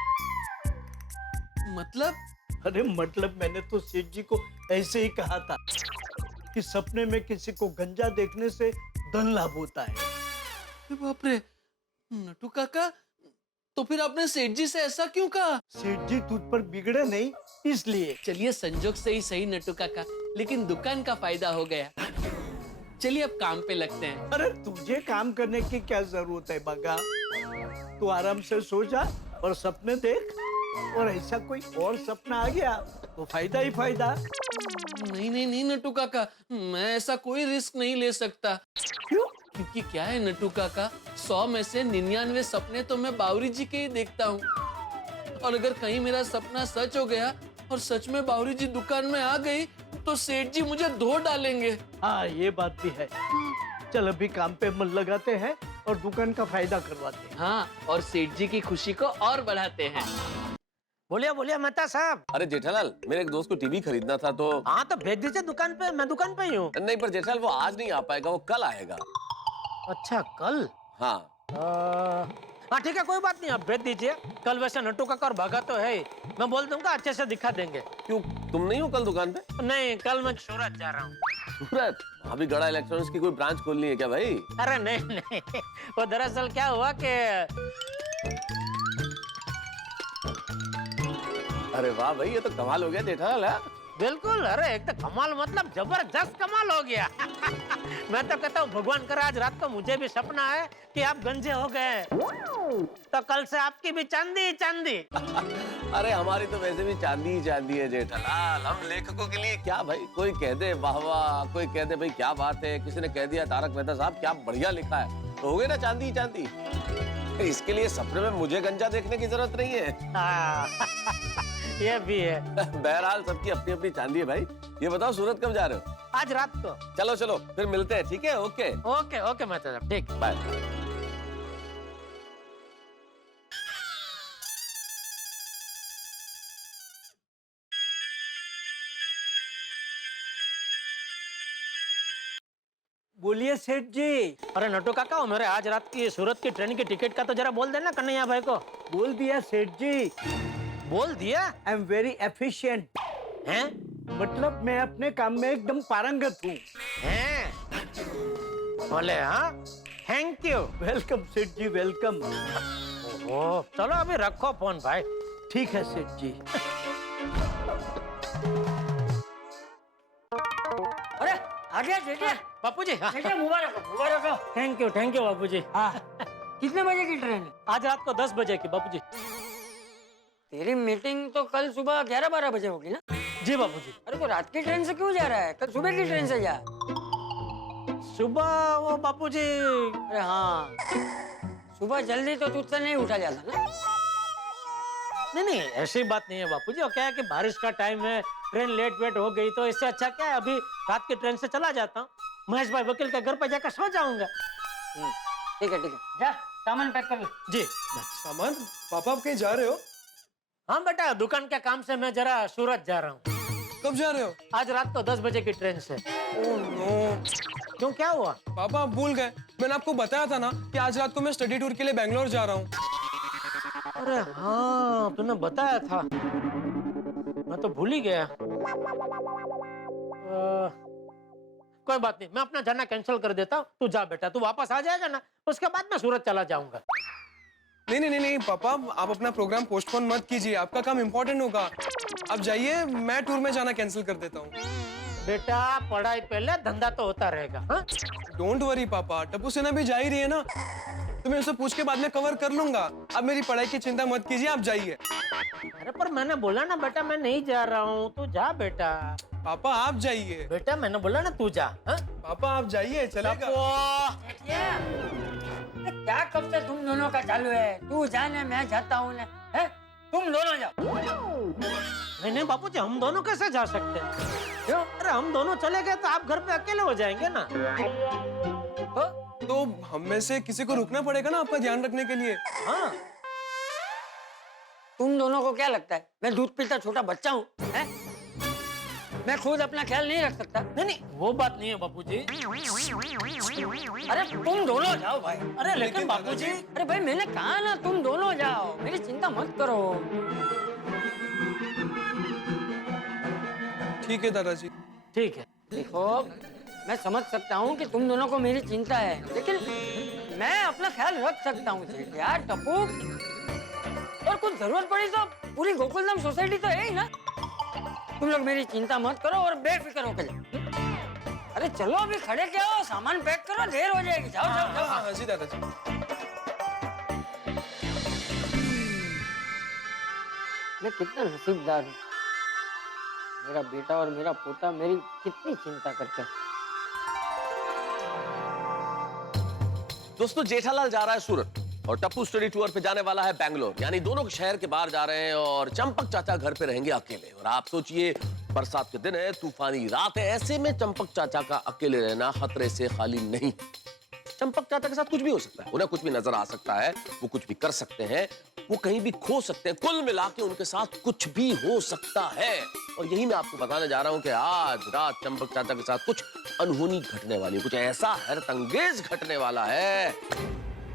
मतलब? अरे मतलब मैंने तो सेठ जी को ऐसे ही कहा था कि सपने में किसी को गंजा देखने से धन लाभ होता है। बाप रे, नट्टू काका, तो फिर आपने सेठ जी से ऐसा क्यों कहा? सेठ जी तुझ पर बिगड़े नहीं इसलिए। चलिए, संजोग से ही सही नट्टू काका, लेकिन दुकान का फायदा हो गया। चलिए अब काम पे लगते हैं। अरे तुझे काम करने की क्या जरूरत है बागा, तू आराम से सो जा और सपने देख, और ऐसा कोई और सपना आ गया तो फायदा ही फायदा। नहीं नहीं नहीं नट्टू काका, मैं ऐसा कोई रिस्क नहीं ले सकता। क्यों? क्योंकि क्या है नट्टू काका, 100 में से 99 सपने तो मैं बावरी जी के ही देखता हूँ, और अगर कहीं मेरा सपना सच हो गया और सच में बावरी जी दुकान में आ गई तो सेठ जी मुझे धो डालेंगे। हाँ ये बात भी है। चल अभी काम पे मन लगाते हैं और दुकान का फायदा करवाते हैं। हाँ, और सेठ जी की खुशी को और बढ़ाते हैं। बोलिए बोलिए मेहता साहब। अरे जेठालाल, मेरे एक दोस्त को टीवी खरीदना था तो। हाँ तो भेज दीजिए दुकान पे, मैं दुकान पे ही हूँ। नहीं पर जेठालाल वो आज नहीं आ पाएगा, वो कल आएगा। अच्छा कल? हाँ। हाँ ठीक है, कोई बात नहीं, आप भेज दीजिए। कल वैसे नट्टू काका और भागा तो है ही, मैं बोल दूंगा अच्छे से दिखा देंगे। क्यों, तुम नहीं हो कल दुकान पे? नहीं, कल मैं सूरत जा रहा हूँ। सूरत? अभी गड़ा इलेक्ट्रॉनिक्स की कोई ब्रांच खोलनी है क्या भाई? अरे नहीं नहीं, वो दरअसल क्या हुआ कि अरे वाह भाई, ये तो कमाल हो गया जेठालाल। है बिल्कुल, अरे एक तो कमाल मतलब जबरदस्त कमाल हो गया। मैं तो कहता हूँ भगवान करे आज रात को मुझे भी सपना है कि आप गंजे हो गए, तो कल से आपकी भी चांदी ही चांदी। अरे हमारी तो वैसे भी चांदी ही चांदी है जेठालाल। हम लेखकों के लिए क्या भाई, कोई कह दे वाह वाह, कोई कह दे भाई क्या बात है, किसी ने कह दिया तारक मेहता साहब क्या बढ़िया लिखा है, तो हो गए ना चांदी ही चांदी। इसके लिए सपने में मुझे गंजा देखने की जरूरत नहीं है। ये भी है। बहरहाल सबकी अपनी अपनी चांदी है भाई। ये बताओ सूरत कब जा रहे हो? आज रात को। चलो चलो फिर मिलते हैं, ठीक है? ओके ओके ओके मेहता साहब, ठीक, बाय। बोलिए सेठ जी। अरे नट्टू काका, मेरे आज रात की सूरत की ट्रेन की टिकट का तो जरा बोल देना कन्हैया भाई को। बोल दिया सेठ जी। बोल दिया? I am very efficient. हैं? मतलब मैं अपने काम में एकदम पारंगत हूँ। हैं? बोले हाँ, थैंक यू। वेलकम सेठ जी, वेलकम। ओह, चलो अभी रखो फोन भाई। ठीक है सेठ जी। अरे आ गया जेठा। बापू जी जेठा मुबारक हो, मुबारक हो। थैंक यू बापू जी। हाँ, कितने बजे की ट्रेन है? आज रात को 10 बजे की बापू जी। तेरी मीटिंग तो कल सुबह 11-12 बजे होगी ना? जी बापू जी। अरे तो रात की ट्रेन से क्यों जा रहा है? कल सुबह की ट्रेन से जा। सुबह वो बापू जी, अरे हाँ, सुबह जल्दी तो तुझसे नहीं उठा जाता ना? नहीं ऐसी बात नहीं है बापू जी। और क्या है कि बारिश का टाइम है, ट्रेन लेट हो गई, तो इससे अच्छा क्या है अभी रात की ट्रेन से चला जाता हूँ, महेश भाई वकील के घर पे जाकर सो जाऊंगा। ठीक है जा, सामान पैक कर ले। जी। सामान? पापा आप कहीं जा रहे हो? हाँ बेटा, दुकान के काम से मैं जरा सूरत जा रहा हूँ। कब जा रहे हो? आज रात को 10 बजे की ट्रेन से। Oh no. क्यों, क्या हुआ? पापा आप भूल गए, मैंने आपको बताया था ना कि आज रात को मैं स्टडी टूर के लिए बैंगलोर जा रहा हूँ। अरे हाँ, तूने बताया था, मैं तो भूल ही गया। कोई बात नहीं, मैं अपना जाना कैंसिल कर देता हूँ। तू जा बेटा, तू वापस आ जाएगा ना, उसके बाद मैं सूरत चला जाऊंगा। नहीं पापा, आप अपना प्रोग्राम पोस्टपोन मत कीजिए, आपका काम इम्पोर्टेंट होगा। आप जाइए, मैं टूर में जाना कैंसिल कर देता हूँ। बेटा पढ़ाई पहले, धंधा तो होता रहेगा। हाँ? डोंट वरी पापा, टप्पू सेना भी जा ही रही है ना, तो मैं उससे पूछ के बाद में कवर कर लूंगा। आप मेरी पढ़ाई की चिंता मत कीजिए, आप जाइए। अरे पर मैंने बोला ना बेटा, मैं नहीं जा रहा हूँ, तू जा बेटा। पापा आप जाइए। बेटा मैंने बोला ना तू जा। हाँ? पापा आप जाइए, चलेगा। क्या कब से तुम दोनों का चालू है? तू जाने मैं जाता हूँ ना, है? तुम दोनों जाओ। नहीं बापू जी, हम दोनों कैसे जा सकते हैं? क्यों? अरे हम दोनों चले गए तो आप घर पे अकेले हो जाएंगे ना। तो हम में से किसी को रुकना पड़ेगा ना आपका ध्यान रखने के लिए। हाँ। तुम दोनों को क्या लगता है मैं दूध पीता छोटा बच्चा हूँ? मैं खुद अपना ख्याल नहीं रख सकता? नहीं वो बात नहीं है बापू जी। अरे तुम दोनों जाओ भाई। अरे लेकिन बापू जी, अरे भाई मैंने कहा ना तुम दोनों जाओ, मेरी चिंता मत करो। ठीक है दादाजी। ठीक है। देखो मैं समझ सकता हूँ कि तुम दोनों को मेरी चिंता है, लेकिन मैं अपना ख्याल रख सकता हूँ यार टप्पू। और कुछ जरूरत पड़ी तो पूरी गोकुलधाम सोसाइटी तो है ही ना। तुम लोग मेरी चिंता मत करो और बेफिक्र होकर जाओ। अरे चलो अभी खड़े क्या हो, सामान पैक करो, देर हो जाएगी। जाओ जाओ जाओ। हाँ जी दादाजी। मैं कितना नसीबदार हूँ, मेरा बेटा और मेरा पोता मेरी कितनी चिंता करते हैं। दोस्तों, जेठालाल जा रहा है सूरत और टप्पू स्टडी टूर पे जाने वाला है बैंगलोर, यानी दोनों के शहर के बाहर जा रहे हैं और चंपक चाचा घर पे रहेंगे अकेले। और आप सोचिए, बरसात के दिन है, तूफानी रात है, ऐसे में चंपक चाचा का अकेले रहना खतरे से खाली नहीं। चंपक चाचा के साथ कुछ भी हो सकता है, उन्हें कुछ भी नजर आ सकता है, वो कुछ भी कर सकते हैं, वो कहीं भी खो सकते हैं। कुल मिला के उनके साथ कुछ भी हो सकता है। और यही मैं आपको बताने जा रहा हूं कि आज रात चंपक चाचा के साथ कुछ अनहोनी घटने वाली है, कुछ ऐसा हैरतअंगेज घटने वाला है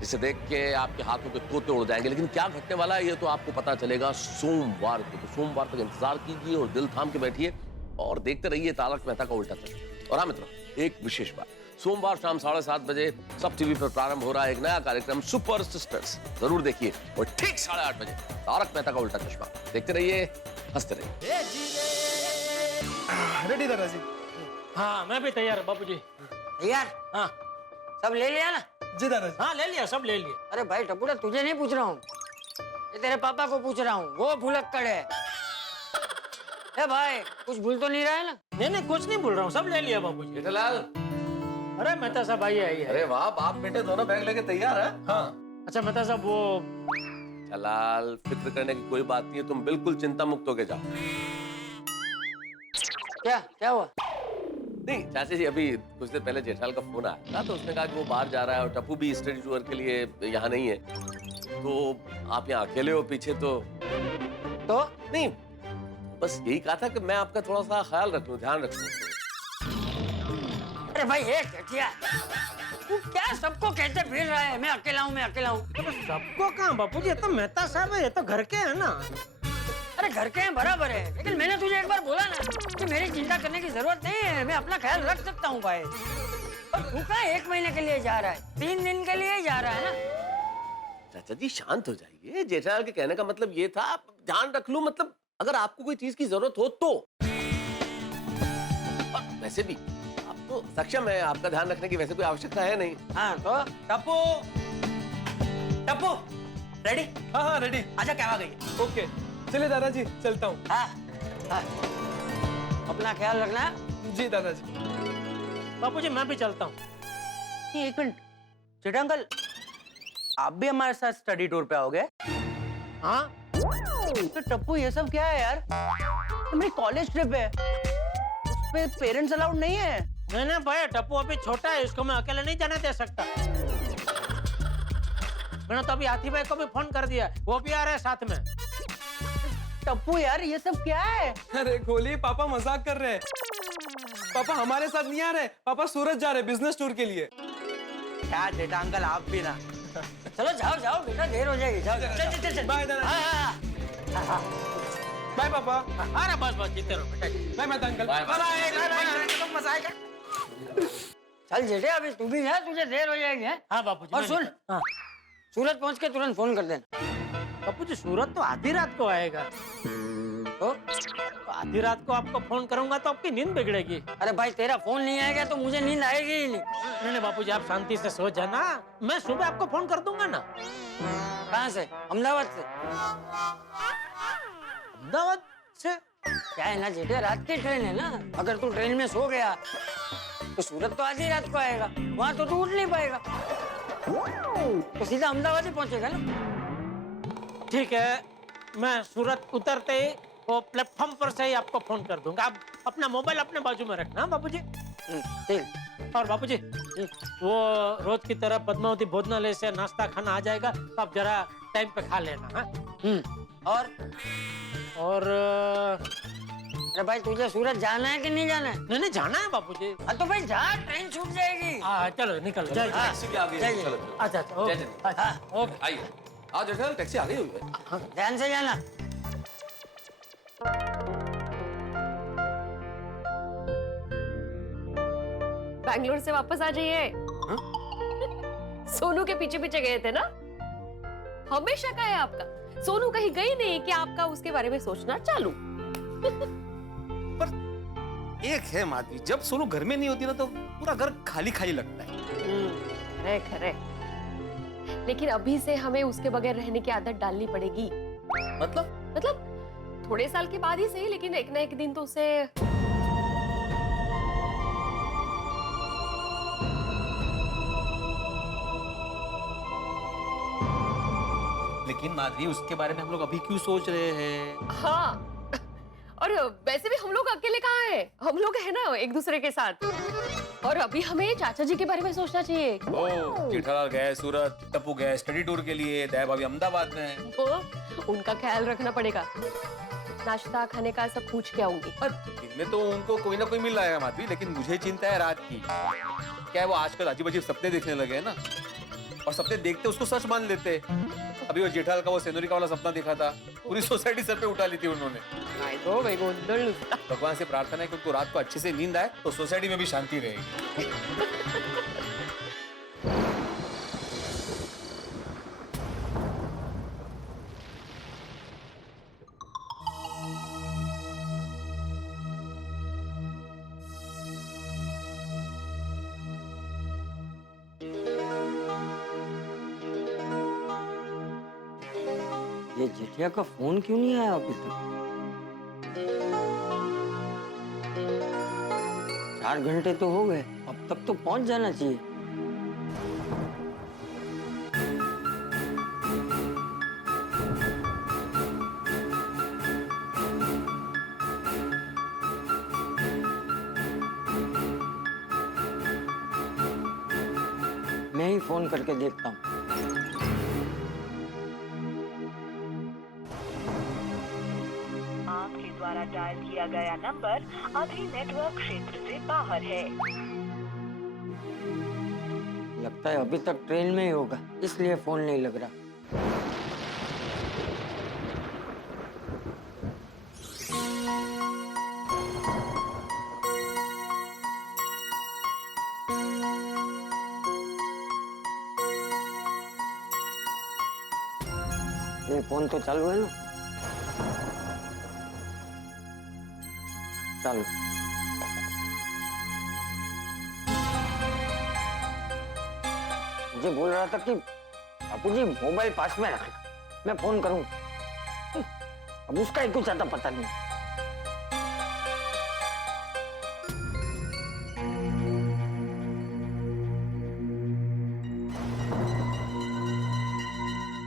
इसे देख के आपके हाथों के तोते उड़ जाएंगे, लेकिन क्या घटने वाला है ये तो आपको पता चलेगा सोमवार को। तो सोमवार तक इंतजार कीजिए और दिल थाम के बैठिए और देखते रहिए तारक मेहता का उल्टा चश्मा। और हाँ मित्रों, एक विशेष बात, सोमवार शाम 7:30 बजे सब टीवी पर प्रारंभ हो रहा है एक नया कार्यक्रम सुपर सिस्टर्स। जरूर देखिए और ठीक 8:30 बजे तारक मेहता का उल्टा चश्मा। देखते रहिए, हंसते रहिए। रेडी दादाजी? हाँ मैं भी तैयार हूँ बाबूजी। तैयार? हाँ सब ले लिया ना? जी दादाजी। हाँ ले लिया, सब ले लिया। अरे भाई टपुड़ा, तुझे नहीं पूछ रहा हूँ, ये तेरे पापा को पूछ रहा हूँ, वो भुलक्कड़ है। ए भाई, कुछ भूल तो नहीं रहा है ना? नहीं नहीं, कुछ नहीं भूल रहा हूँ, सब ले लिया बाबूजी। जेठालाल, अरे मेहता साहब आइए आइए। अरे वाह, बाप बेटे दोनों बैग लेके तैयार है। हाँ अच्छा मेहता साहब, वो जलाल, फिक्र करने की कोई बात नहीं है, तुम बिल्कुल चिंता मुक्त होके जाओ। क्या हुआ? नहीं चाचा जी, अभी कुछ देर पहले जेठालाल का फोन आया था, तो उसने कहा कि वो बाहर जा रहा है और टप्पू भी स्टडी टूर के लिए यहाँ नहीं है, तो आप यहाँ अकेले हो पीछे। तो नहीं, बस यही कहा था कि मैं आपका थोड़ा सा ख्याल रखूं, ध्यान रखूं। अरे भाई एक हटिया, तू क्या सबको कहते फिर रहा है मैं अकेला हूँ, मैं अकेला हूँ? सबको कहाँ बापूजी, ये तो मेहता साहब है, ये तो घर के हैं ना। अरे घर के हैं बराबर है, लेकिन मैंने तुझे एक बार बोला ना कि मेरी चिंता करने की जरूरत नहीं है, मैं अपना ख्याल रख सकता हूँ भाई। और तू कहाँ 1 महीने के लिए जा रहा है, 3 दिन के लिए ही जा रहा है ना? चाचा जी शांत हो जाइए, जेठालाल के कहने का मतलब ये था ध्यान रख लूं, मतलब अगर आपको कोई चीज की जरूरत हो तो। और वैसे भी आप तो सक्षम है, आपका ध्यान रखने की वैसे कोई आवश्यकता है नहीं। हाँ तो टप्पू, टप्पू रेडी? हाँ हाँ रेडी। आजा, क्या आ गई? ओके चलिए दादाजी, चलता हूँ। हाँ, अपना ख्याल रखना। जी दादाजी। बापूजी मैं भी चलता हूँ। एक मिनट, जेठा अंकल आप भी हमारे साथ स्टडी टूर पे आओगे? हाँ तो टप्पू ये सब क्या है यार? तो मेरी कॉलेज ट्रिप है, उस पे पेरेंट्स अलाउड नहीं है। नहीं नहीं भाई, टप्पू अभी छोटा है, इसको मैं अकेले नहीं जाने दे सकता। मैंने तो अभी हाथी भाई को भी फोन कर दिया, वो भी आ रहे हैं साथ में। टप्पू यार ये सब क्या है? अरे गोली, पापा मजाक कर रहे हैं। पापा हमारे साथ नहीं आ रहे, पापा सूरत जा रहे बिजनेस टूर के लिए। क्या जेठा अंकल आप भी ना। चलो जाओ जाओ बेटा, देर हो जाएगी, जाओ चल चल चल। बाय दादा। बाय पापा। अरे बस बस, जीते रहो बेटा। Bye Mehta uncle. बाय मजा आएगा। चल जेठे, अभी तू भी जा, तुझे देर हो जाएगी। हाँ बापूजी। और सुन, सूरत पहुंच के तुरंत फोन कर देना। बापूजी सूरत तो आधी रात को आएगा, तो आधी रात को आपको फोन करूंगा तो आपकी नींद बिगड़ेगी। अरे भाई तेरा फोन नहीं आएगा तो मुझे नींद आएगी ही नहीं। नहीं बापूजी, आप शांति से सो जाना, मैं सुबह आपको फोन कर दूंगा ना। कहाँ से? अहमदाबाद से? अहमदाबाद से? क्या है ना जेठे, रात की ट्रेन है ना, अगर तू ट्रेन में सो गया तो सूरत तो आधी रात को आएगा, वहाँ तो तू उठ नहीं पाएगा, तो सीधा अहमदाबाद ही पहुंचेगा ना। ठीक है, मैं सूरत उतरते ही वो प्लेटफॉर्म पर से ही आपको फोन कर दूंगा। आप अपना मोबाइल अपने बाजू में रखना बाबूजी। ठीक। और बाबूजी वो रोज की तरह पद्मावती भोजनालय से नाश्ता खाना आ जाएगा, तो आप जरा टाइम पे खा लेना। हाँ? और अरे भाई तुझे सूरत जाना है कि नहीं जाना है? नहीं जाना है बाबूजी। तो भाई जा, ट्रेन छूट जाएगी। चलो निकल। टैक्सी भी आ गई है, चलो चलो। अच्छा ओके। आइए, आज जेठालाल टैक्सी आ गई हुई है। ध्यान से जाना। बैंगलोर से वापस आ जाइए। सोनू के पीछे पीछे गए थे ना? हमेशा का है आपका, सोनू कहीं गई नहीं कि आपका उसके बारे में सोचना चालू। पर एक है माधवी, जब सोनू घर में नहीं होती ना तो पूरा घर खाली खाली लगता है। खरे खरे, लेकिन अभी से हमें उसके बगैर रहने की आदत डालनी पड़ेगी। मतलब थोड़े साल के बाद ही सही, लेकिन एक ना एक दिन तो उसे लेकिन माधवी उसके बारे में हम लोग अभी क्यों सोच रहे हैं? हाँ, और वैसे भी हम लोग अकेले कहाँ हैं? हम लोग है ना एक दूसरे के साथ। और अभी हमें चाचा जी के बारे में सोचना चाहिए। जेठालाल गए सूरत, टप्पू गए स्टडी टूर के लिए, दया भाभी अहमदाबाद में है। वो उनका ख्याल रखना पड़ेगा। नाश्ता खाने का सब पूछ के आऊंगी। दिन में तो उनको कोई ना कोई मिल रहा है माधवी, लेकिन मुझे चिंता है रात की। क्या है वो आजकल अजीब अजीब सपने देखने लगे हैं ना, और सपने देखते उसको सच मान लेते। अभी वो जेठालाल का वो सेनोरिका वाला सपना देखा था, पूरी सोसाइटी सर पे उठा ली थी उन्होंने। भगवान से प्रार्थना है कि उनको रात को अच्छे से नींद आए तो सोसाइटी में भी शांति रहेगी। ये जेठिया का फोन क्यों नहीं आया अभी तक? 4 घंटे तो हो गए, अब तक तो पहुंच जाना चाहिए। मैं ही फोन करके देखता हूँ। द्वारा डायल किया गया नंबर अभी नेटवर्क क्षेत्र से बाहर है। लगता है अभी तक ट्रेन में ही होगा, इसलिए फोन नहीं लग रहा। ये फोन तो चालू है ना? चालू। मुझे बोल रहा था कि बापूजी मोबाइल पास में रखना, मैं फोन करूं। अब उसका ही कुछ आता पता नहीं।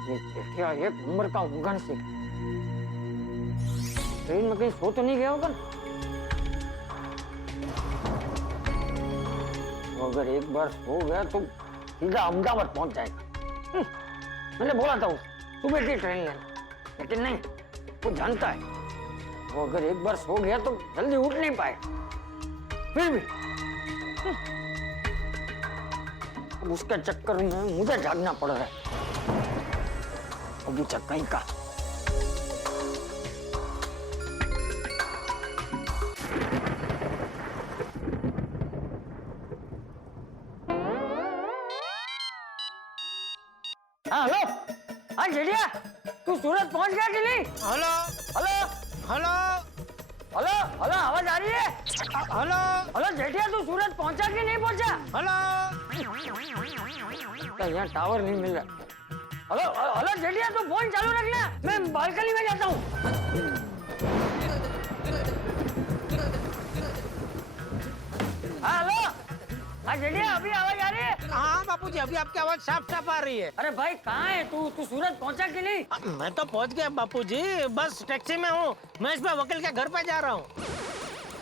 ये जेठिया एक उम्र का उंगन से ट्रेन में कहीं सो तो नहीं गया होगा ना? अगर एक बार सो गया तो सीधा अहमदाबाद पहुंच जाएगा। मैंने बोला था सुबह की ट्रेन लेना, लेकिन नहीं, वो जानता है वो अगर एक बार सो गया तो जल्दी उठ नहीं पाए। फिर भी अब उसके चक्कर में मुझे जागना पड़ रहा है। अब वो कहीं का हेलो। हाँ जेठिया, तू सूरत पहुंच गया कि नहीं? Hello hello hello hello hello, आवाज आ रही है? हेलो हेलो जेठिया, तू सूरत पहुंचा कि नहीं पहुंचा? हेलो, यहाँ टावर नहीं मिल रहा। हेलो हेलो जेठिया, तू फोन चालू रखना, मैं बालकनी में जाता हूँ। हेलो। हाँ जेठिया, अभी आवाज आ रही है? हाँ बापूजी, अभी आपकी आवाज साफ साफ आ रही है। अरे भाई कहाँ है तू? तू सूरत पहुंचा कि नहीं? मैं तो पहुंच गया बापूजी, बस टैक्सी में हूँ। मैं इस बार वकील के घर पे जा रहा हूँ।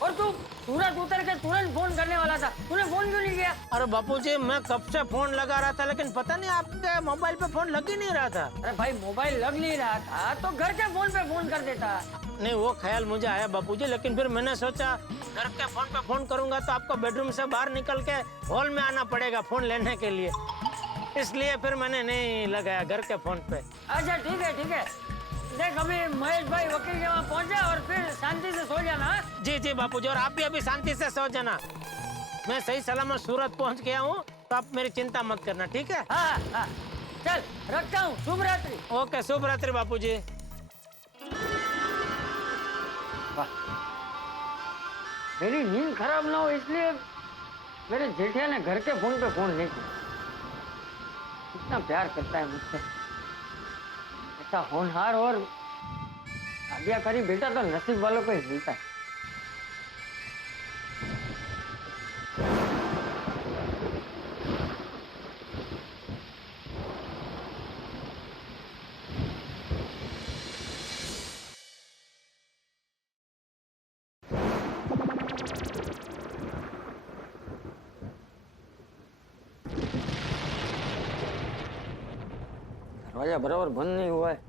और तू सूरत उतर के तुरंत फोन करने वाला था, तूने फोन क्यों नहीं किया? अरे बापूजी, मैं कब से फोन लगा रहा था, लेकिन पता नहीं आपके मोबाइल पे फोन लग ही नहीं रहा था। अरे भाई मोबाइल लग नहीं रहा था तो घर के फोन पे फोन कर देता। नहीं, वो ख्याल मुझे आया बापूजी, लेकिन फिर मैंने सोचा घर के फोन पे फोन करूंगा तो आपको बेडरूम से बाहर निकल के हॉल में आना पड़ेगा फोन लेने के लिए, इसलिए फिर मैंने नहीं लगाया घर के फोन पे। अच्छा ठीक है ठीक है, देख अभी महेश भाई वकील के वहाँ पहुंचा और फिर शांति से सो जाना। जी जी बापूजी, और आप भी अभी शांति से सो जाना। मैं सही सलामत सूरत पहुंच गया हूँ, तो आप मेरी चिंता मत करना, ठीक है? हाँ हाँ, चल रखता हूँ, शुभ रात्रि। ओके, शुभ रात्रि बापूजी। मेरी नींद खराब ना हो इसलिए मेरे जेठिया ने घर के फोन पे फोन नहीं किया। कितना प्यार करता है मुझसे, ऐसा होनहार और आज्ञाकारी बेटा तो नसीब वालों को ही मिलता है। दरवाजा बराबर बंद नहीं हुआ है।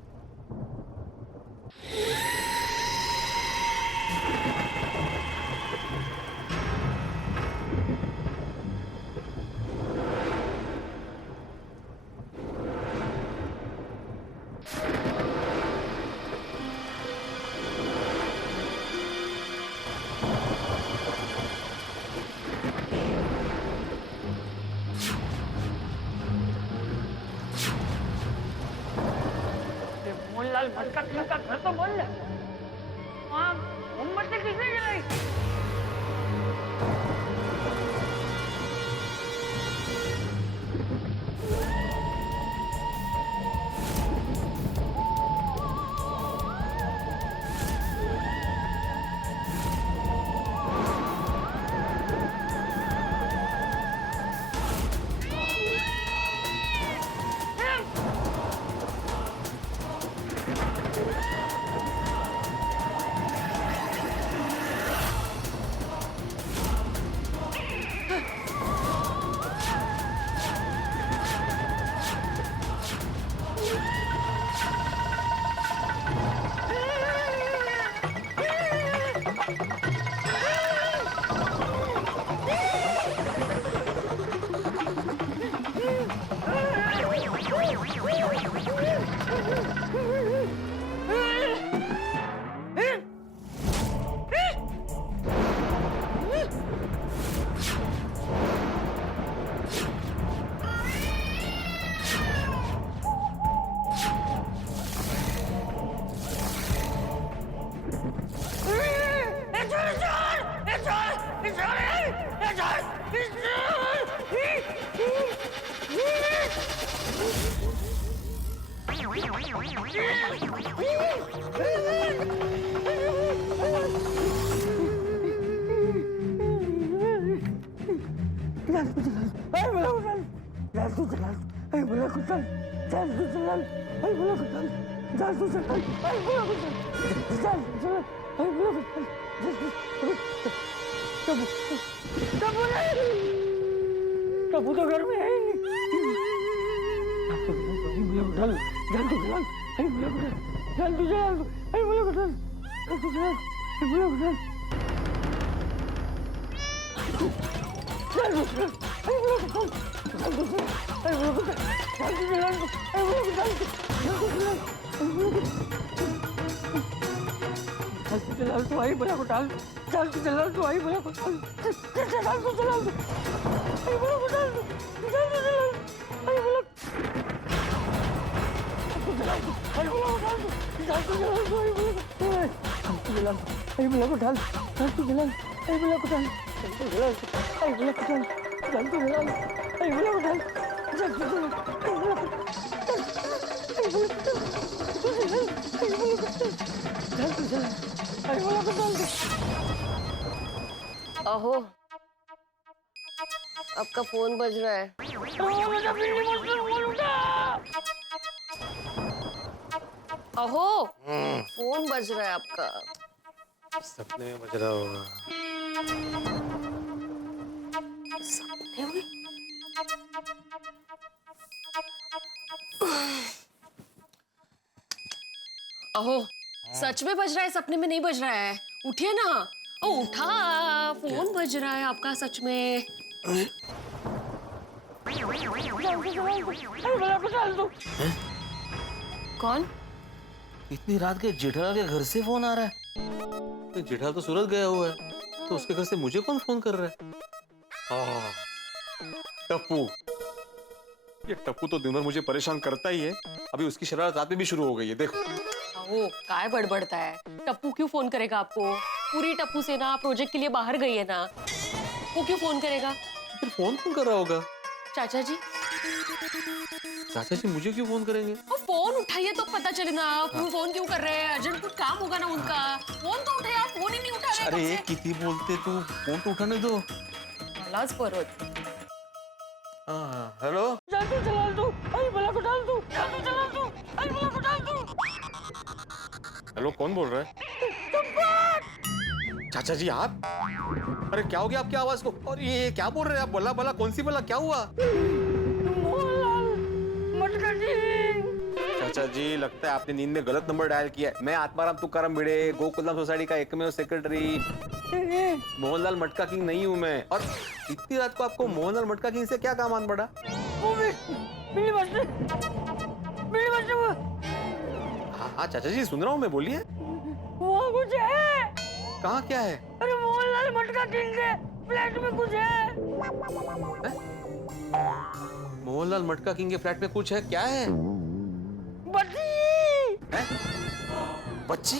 मोहनलाल मटका किंग का घर तो बोल ले। वहाँ मोमबत्ती किसने जलाई? टप्पू तो घर में है ही नहीं। तो आई बोला को डाल डाल तो चला तो आई बोला को डाल डाल तो चला तो आई बोला को डाल डाल तो चला आई बोला आई बोला को डाल डाल तो चला तो आई बोला आई बोला को डाल डाल तो चला आई बोला को डाल आई बोला को डाल डाल तो चला आई बोला को डाल डाल तो चला आई बोला को अहो, आपका फोन बज रहा है। अहो, फोन बज रहा है आपका। सपने में बज रहा होगा। सपने में? अहो, सच में बज रहा है, सपने में नहीं बज रहा है। उठिए ना। ओ उठा, फोन बज रहा है आपका सच में। कौन? इतनी रात के जेठालाल के घर से फोन आ रहा है। तो जेठालाल तो सूरत गया हुआ है, तो उसके घर से मुझे कौन फोन कर रहा है? टप्पू। ये टप्पू तो दिन भर मुझे परेशान करता ही है। अभी उसकी शरारत रात में भी शुरू हो गई है, देखो। वो काय बड़बड़ता है? टप्पू क्यों फोन करेगा आपको? पूरी टप्पू सेना प्रोजेक्ट के लिए बाहर गई है ना, वो क्यों फोन करेगा? फिर फोन कौन कर रहा होगा? चाचा जी। चाचा जी मुझे क्यों फोन करेंगे? वो फोन उठाइए तो पता चले ना, फोन क्यों कर रहे हैं? अर्जेंट कुछ काम होगा ना उनका। फोन तो उठाइए, आप फोन ही नहीं उठा रहे। अरे कितनी बोलते तू, फोन तो उठाने दो। लाज परत। हेलो। जल्दी चला दो, आई बोला को डाल दो, जल्दी चला दो, आई बोला को डाल दो। हेलो, कौन बोल रहा है? चाचा जी आप? अरे क्या हो गया आपकी आवाज को? और ये क्या बोल रहे हैं आप? बला बला, कौन सी बला, क्या हुआ? मटका किंग। चाचा जी लगता है आपने नींद में गलत नंबर डायल किया है। मैं आत्माराम तुकाराम भिड़े, गोकुलधाम सोसाइटी का एकमेव सेक्रेटरी मोहनलाल मटका किंग नहीं हूँ मैं। और इतनी रात को आपको मोहनलाल मटका किंग से क्या काम आन पड़ा? हाँ चाचा जी सुन रहा हूँ मैं, बोलिए। वहाँ कुछ है। कहाँ क्या है? अरे मोहनलाल मटका किंग के फ्लैट में कुछ है। मोहनलाल मटका किंग के फ्लैट में कुछ है? क्या है? बत्ती। बच्ची?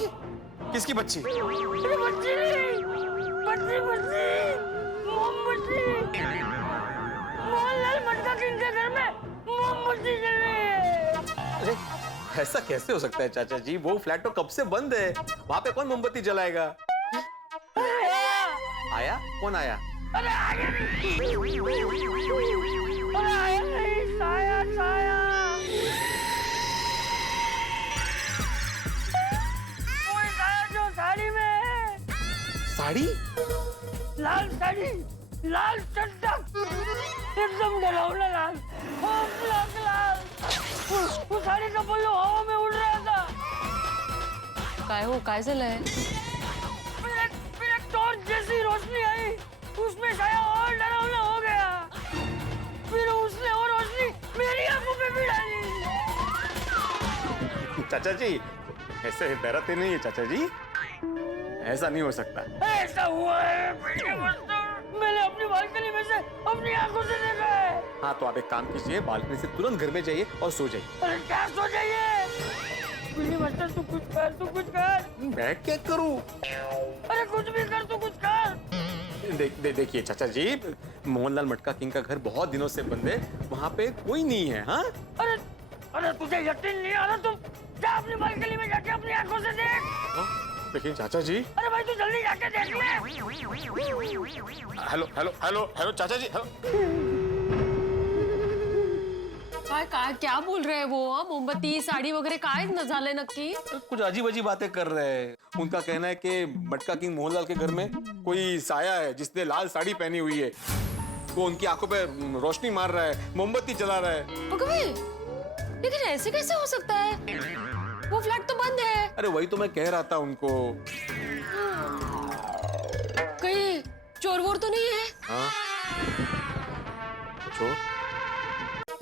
किसकी बच्ची? अरे बच्ची नहीं, बच्ची बच्ची, मोमबत्ती। मोहनलाल मटका किंग के घर में मोमबत्ती जल रही है। अरे ऐसा कैसे हो सकता है चाचा जी? वो फ्लैट तो कब से बंद है, वहां पे कौन मोमबत्ती जलाएगा? आया? कौन आया? अरे आया नहीं, अरे आया नहीं, साया साया। कोई साया जो साड़ी में है। साड़ी? लाल साड़ी, लाल चटक, एकदम डरावना लाल, खौफनाक लाल। वो साड़ी का पल्लू हवा में उड़ रहा था। काय झालंय? फिर एक टॉर्च जैसी रोशनी आई, उसमें साया और डरावना हो गया। फिर उसने वो रोशनी मेरी आंखों पे भी डाली। चाचा जी ऐसे डराते नहीं है चाचा जी, ऐसा नहीं हो सकता। ऐसा हुआ है, मैंने अपनी बालकनी में से अपनी आंखों से देखा है। हाँ तो आप एक काम कीजिए, बालकनी से तुरंत घर में जाइए और सो जाइए। अरे क्या सो जाइए? बिल्ली मास्टर तू कुछ कर, तू कुछ कर। मैं क्या करूं? अरे कुछ भी कर, तू कुछ कर। देखिए चाचा जी, मोहनलाल मटका किंग का घर बहुत दिनों से बंद है, वहाँ पे कोई नहीं है। हाँ अरे अरे तुझे यकीन नहीं आ रहा? तुम जा अपनी बालकनी में जाके अपनी आंखों से देख। लेकिन चाचा जी। अरे भाई तू जल्दी जाके देख ले। हेलो हेलो हेलो हेलो चाचा जी, हेलो। काय क्या बोल रहे हैं वो? मोमबत्ती साड़ी वगैरह काय न झालंय नक्की? कुछ अजीब अजीब बातें कर रहे हैं। उनका कहना है कि मटका किंग मोहनलाल के घर में कोई साया है जिसने लाल साड़ी पहनी हुई है, वो उनकी आंखों पे रोशनी मार रहा है, मोमबत्ती जला रहा है। लेकिन ऐसे कैसे हो सकता है? वो फ्लैट तो बंद है। अरे वही तो मैं कह रहा था उनको। कहीं चोर वोर तो नहीं है? हाँ? चोर?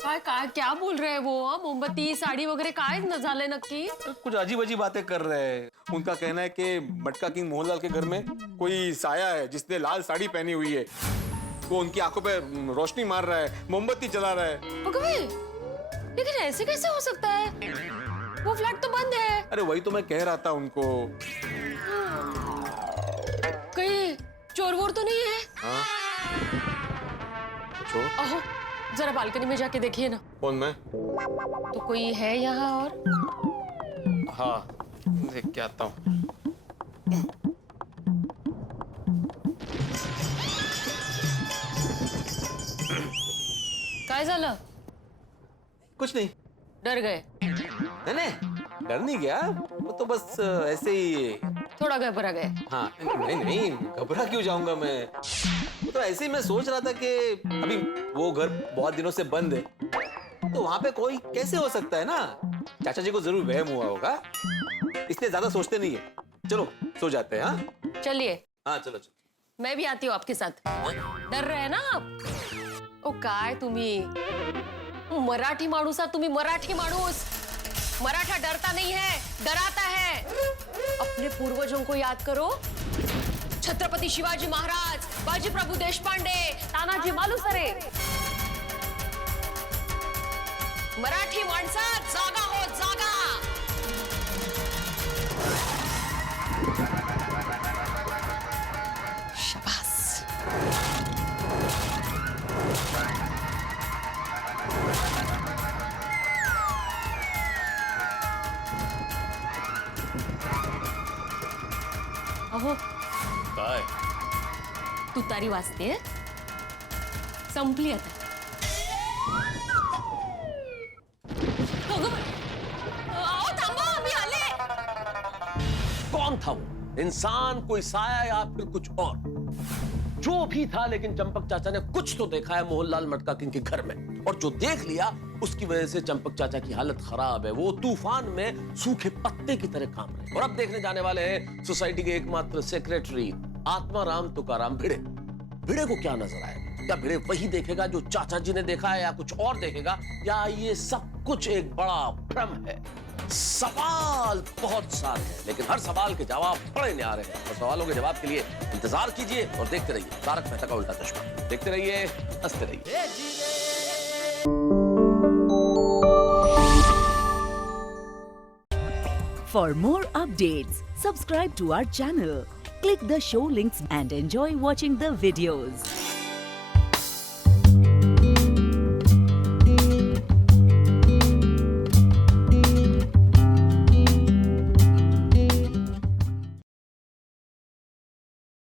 काय क्या बोल रहे हैं वो? मोमबत्ती साड़ी वगैरह काय न झालंय नक्की? कुछ अजीब अजीब बातें कर रहे हैं। उनका कहना है कि मटका किंग मोहनलाल के घर में कोई साया है जिसने लाल साड़ी पहनी हुई है, वो उनकी आंखों पे रोशनी मार रहा है, मोमबत्ती जला रहा है। लेकिन ऐसे कैसे हो सकता है? वो फ्लैट तो बंद है। अरे वही तो मैं कह रहा था उनको। कहीं चोर वोर तो नहीं है? हाँ? चोर? अहो जरा बालकनी में जाके देखिए ना। कौन? मैं? तो कोई है यहाँ? और हाँ देख के आता हूँ। काय झालं? कुछ नहीं। डर गए? नहीं डर नहीं गया, वो तो बस ऐसे ही। थोड़ा घबरा गए? हाँ नहीं घबरा क्यों जाऊंगा मैं, वो तो ऐसे ही मैं सोच रहा था कि अभी वो घर बहुत दिनों से बंद है, तो वहां पे कोई कैसे हो सकता है ना। चाचा जी को जरूर वहम हुआ होगा, इसलिए ज्यादा सोचते नहीं है। चलो सो जाते हैं। हाँ चलिए। हाँ चलो चलो। मैं भी आती हूँ आपके साथ। डर रहे ना आप? ओ काय तुम्ही मराठी माणूस आहात, तुम्ही मराठी माणूस। मराठा डरता नहीं है, डराता है। अपने पूर्वजों को याद करो, छत्रपति शिवाजी महाराज, बाजी प्रभु देशपांडे, तानाजी मालुसरे। मराठी माणसा जागा हो, जागा। शाबास। अहो काय? तुतारी वाजते, संपली आता। थांबा, मी आले। कौन था वो? इंसान, कोई साया या फिर कुछ और? जो भी था, लेकिन चंपक चाचा ने कुछ तो देखा है मोहनलाल मटका किंग के घर में, और जो देख लिया उसकी वजह से चंपक चाचा की हालत खराब है। वो तूफान में सूखे पत्ते की तरह काम रहे। और अब देखने जाने वाले हैं सोसाइटी के एकमात्र सेक्रेटरी आत्माराम तुकाराम भिड़े। भिड़े को क्या नजर आएगा? क्या भिड़े वही देखेगा जो चाचा जी ने देखा है, या कुछ और देखेगा, या ये सब कुछ एक बड़ा भ्रम है? सवाल बहुत सारे हैं, लेकिन हर सवाल के जवाब बड़े न्यारे हैं। और सवालों के जवाब के लिए इंतजार कीजिए और देखते रहिए तारक मेहता का उल्टा चश्मा। देखते रहिए, हंसते रहिए। For more updates, subscribe to our channel, click the show links and enjoy watching the videos.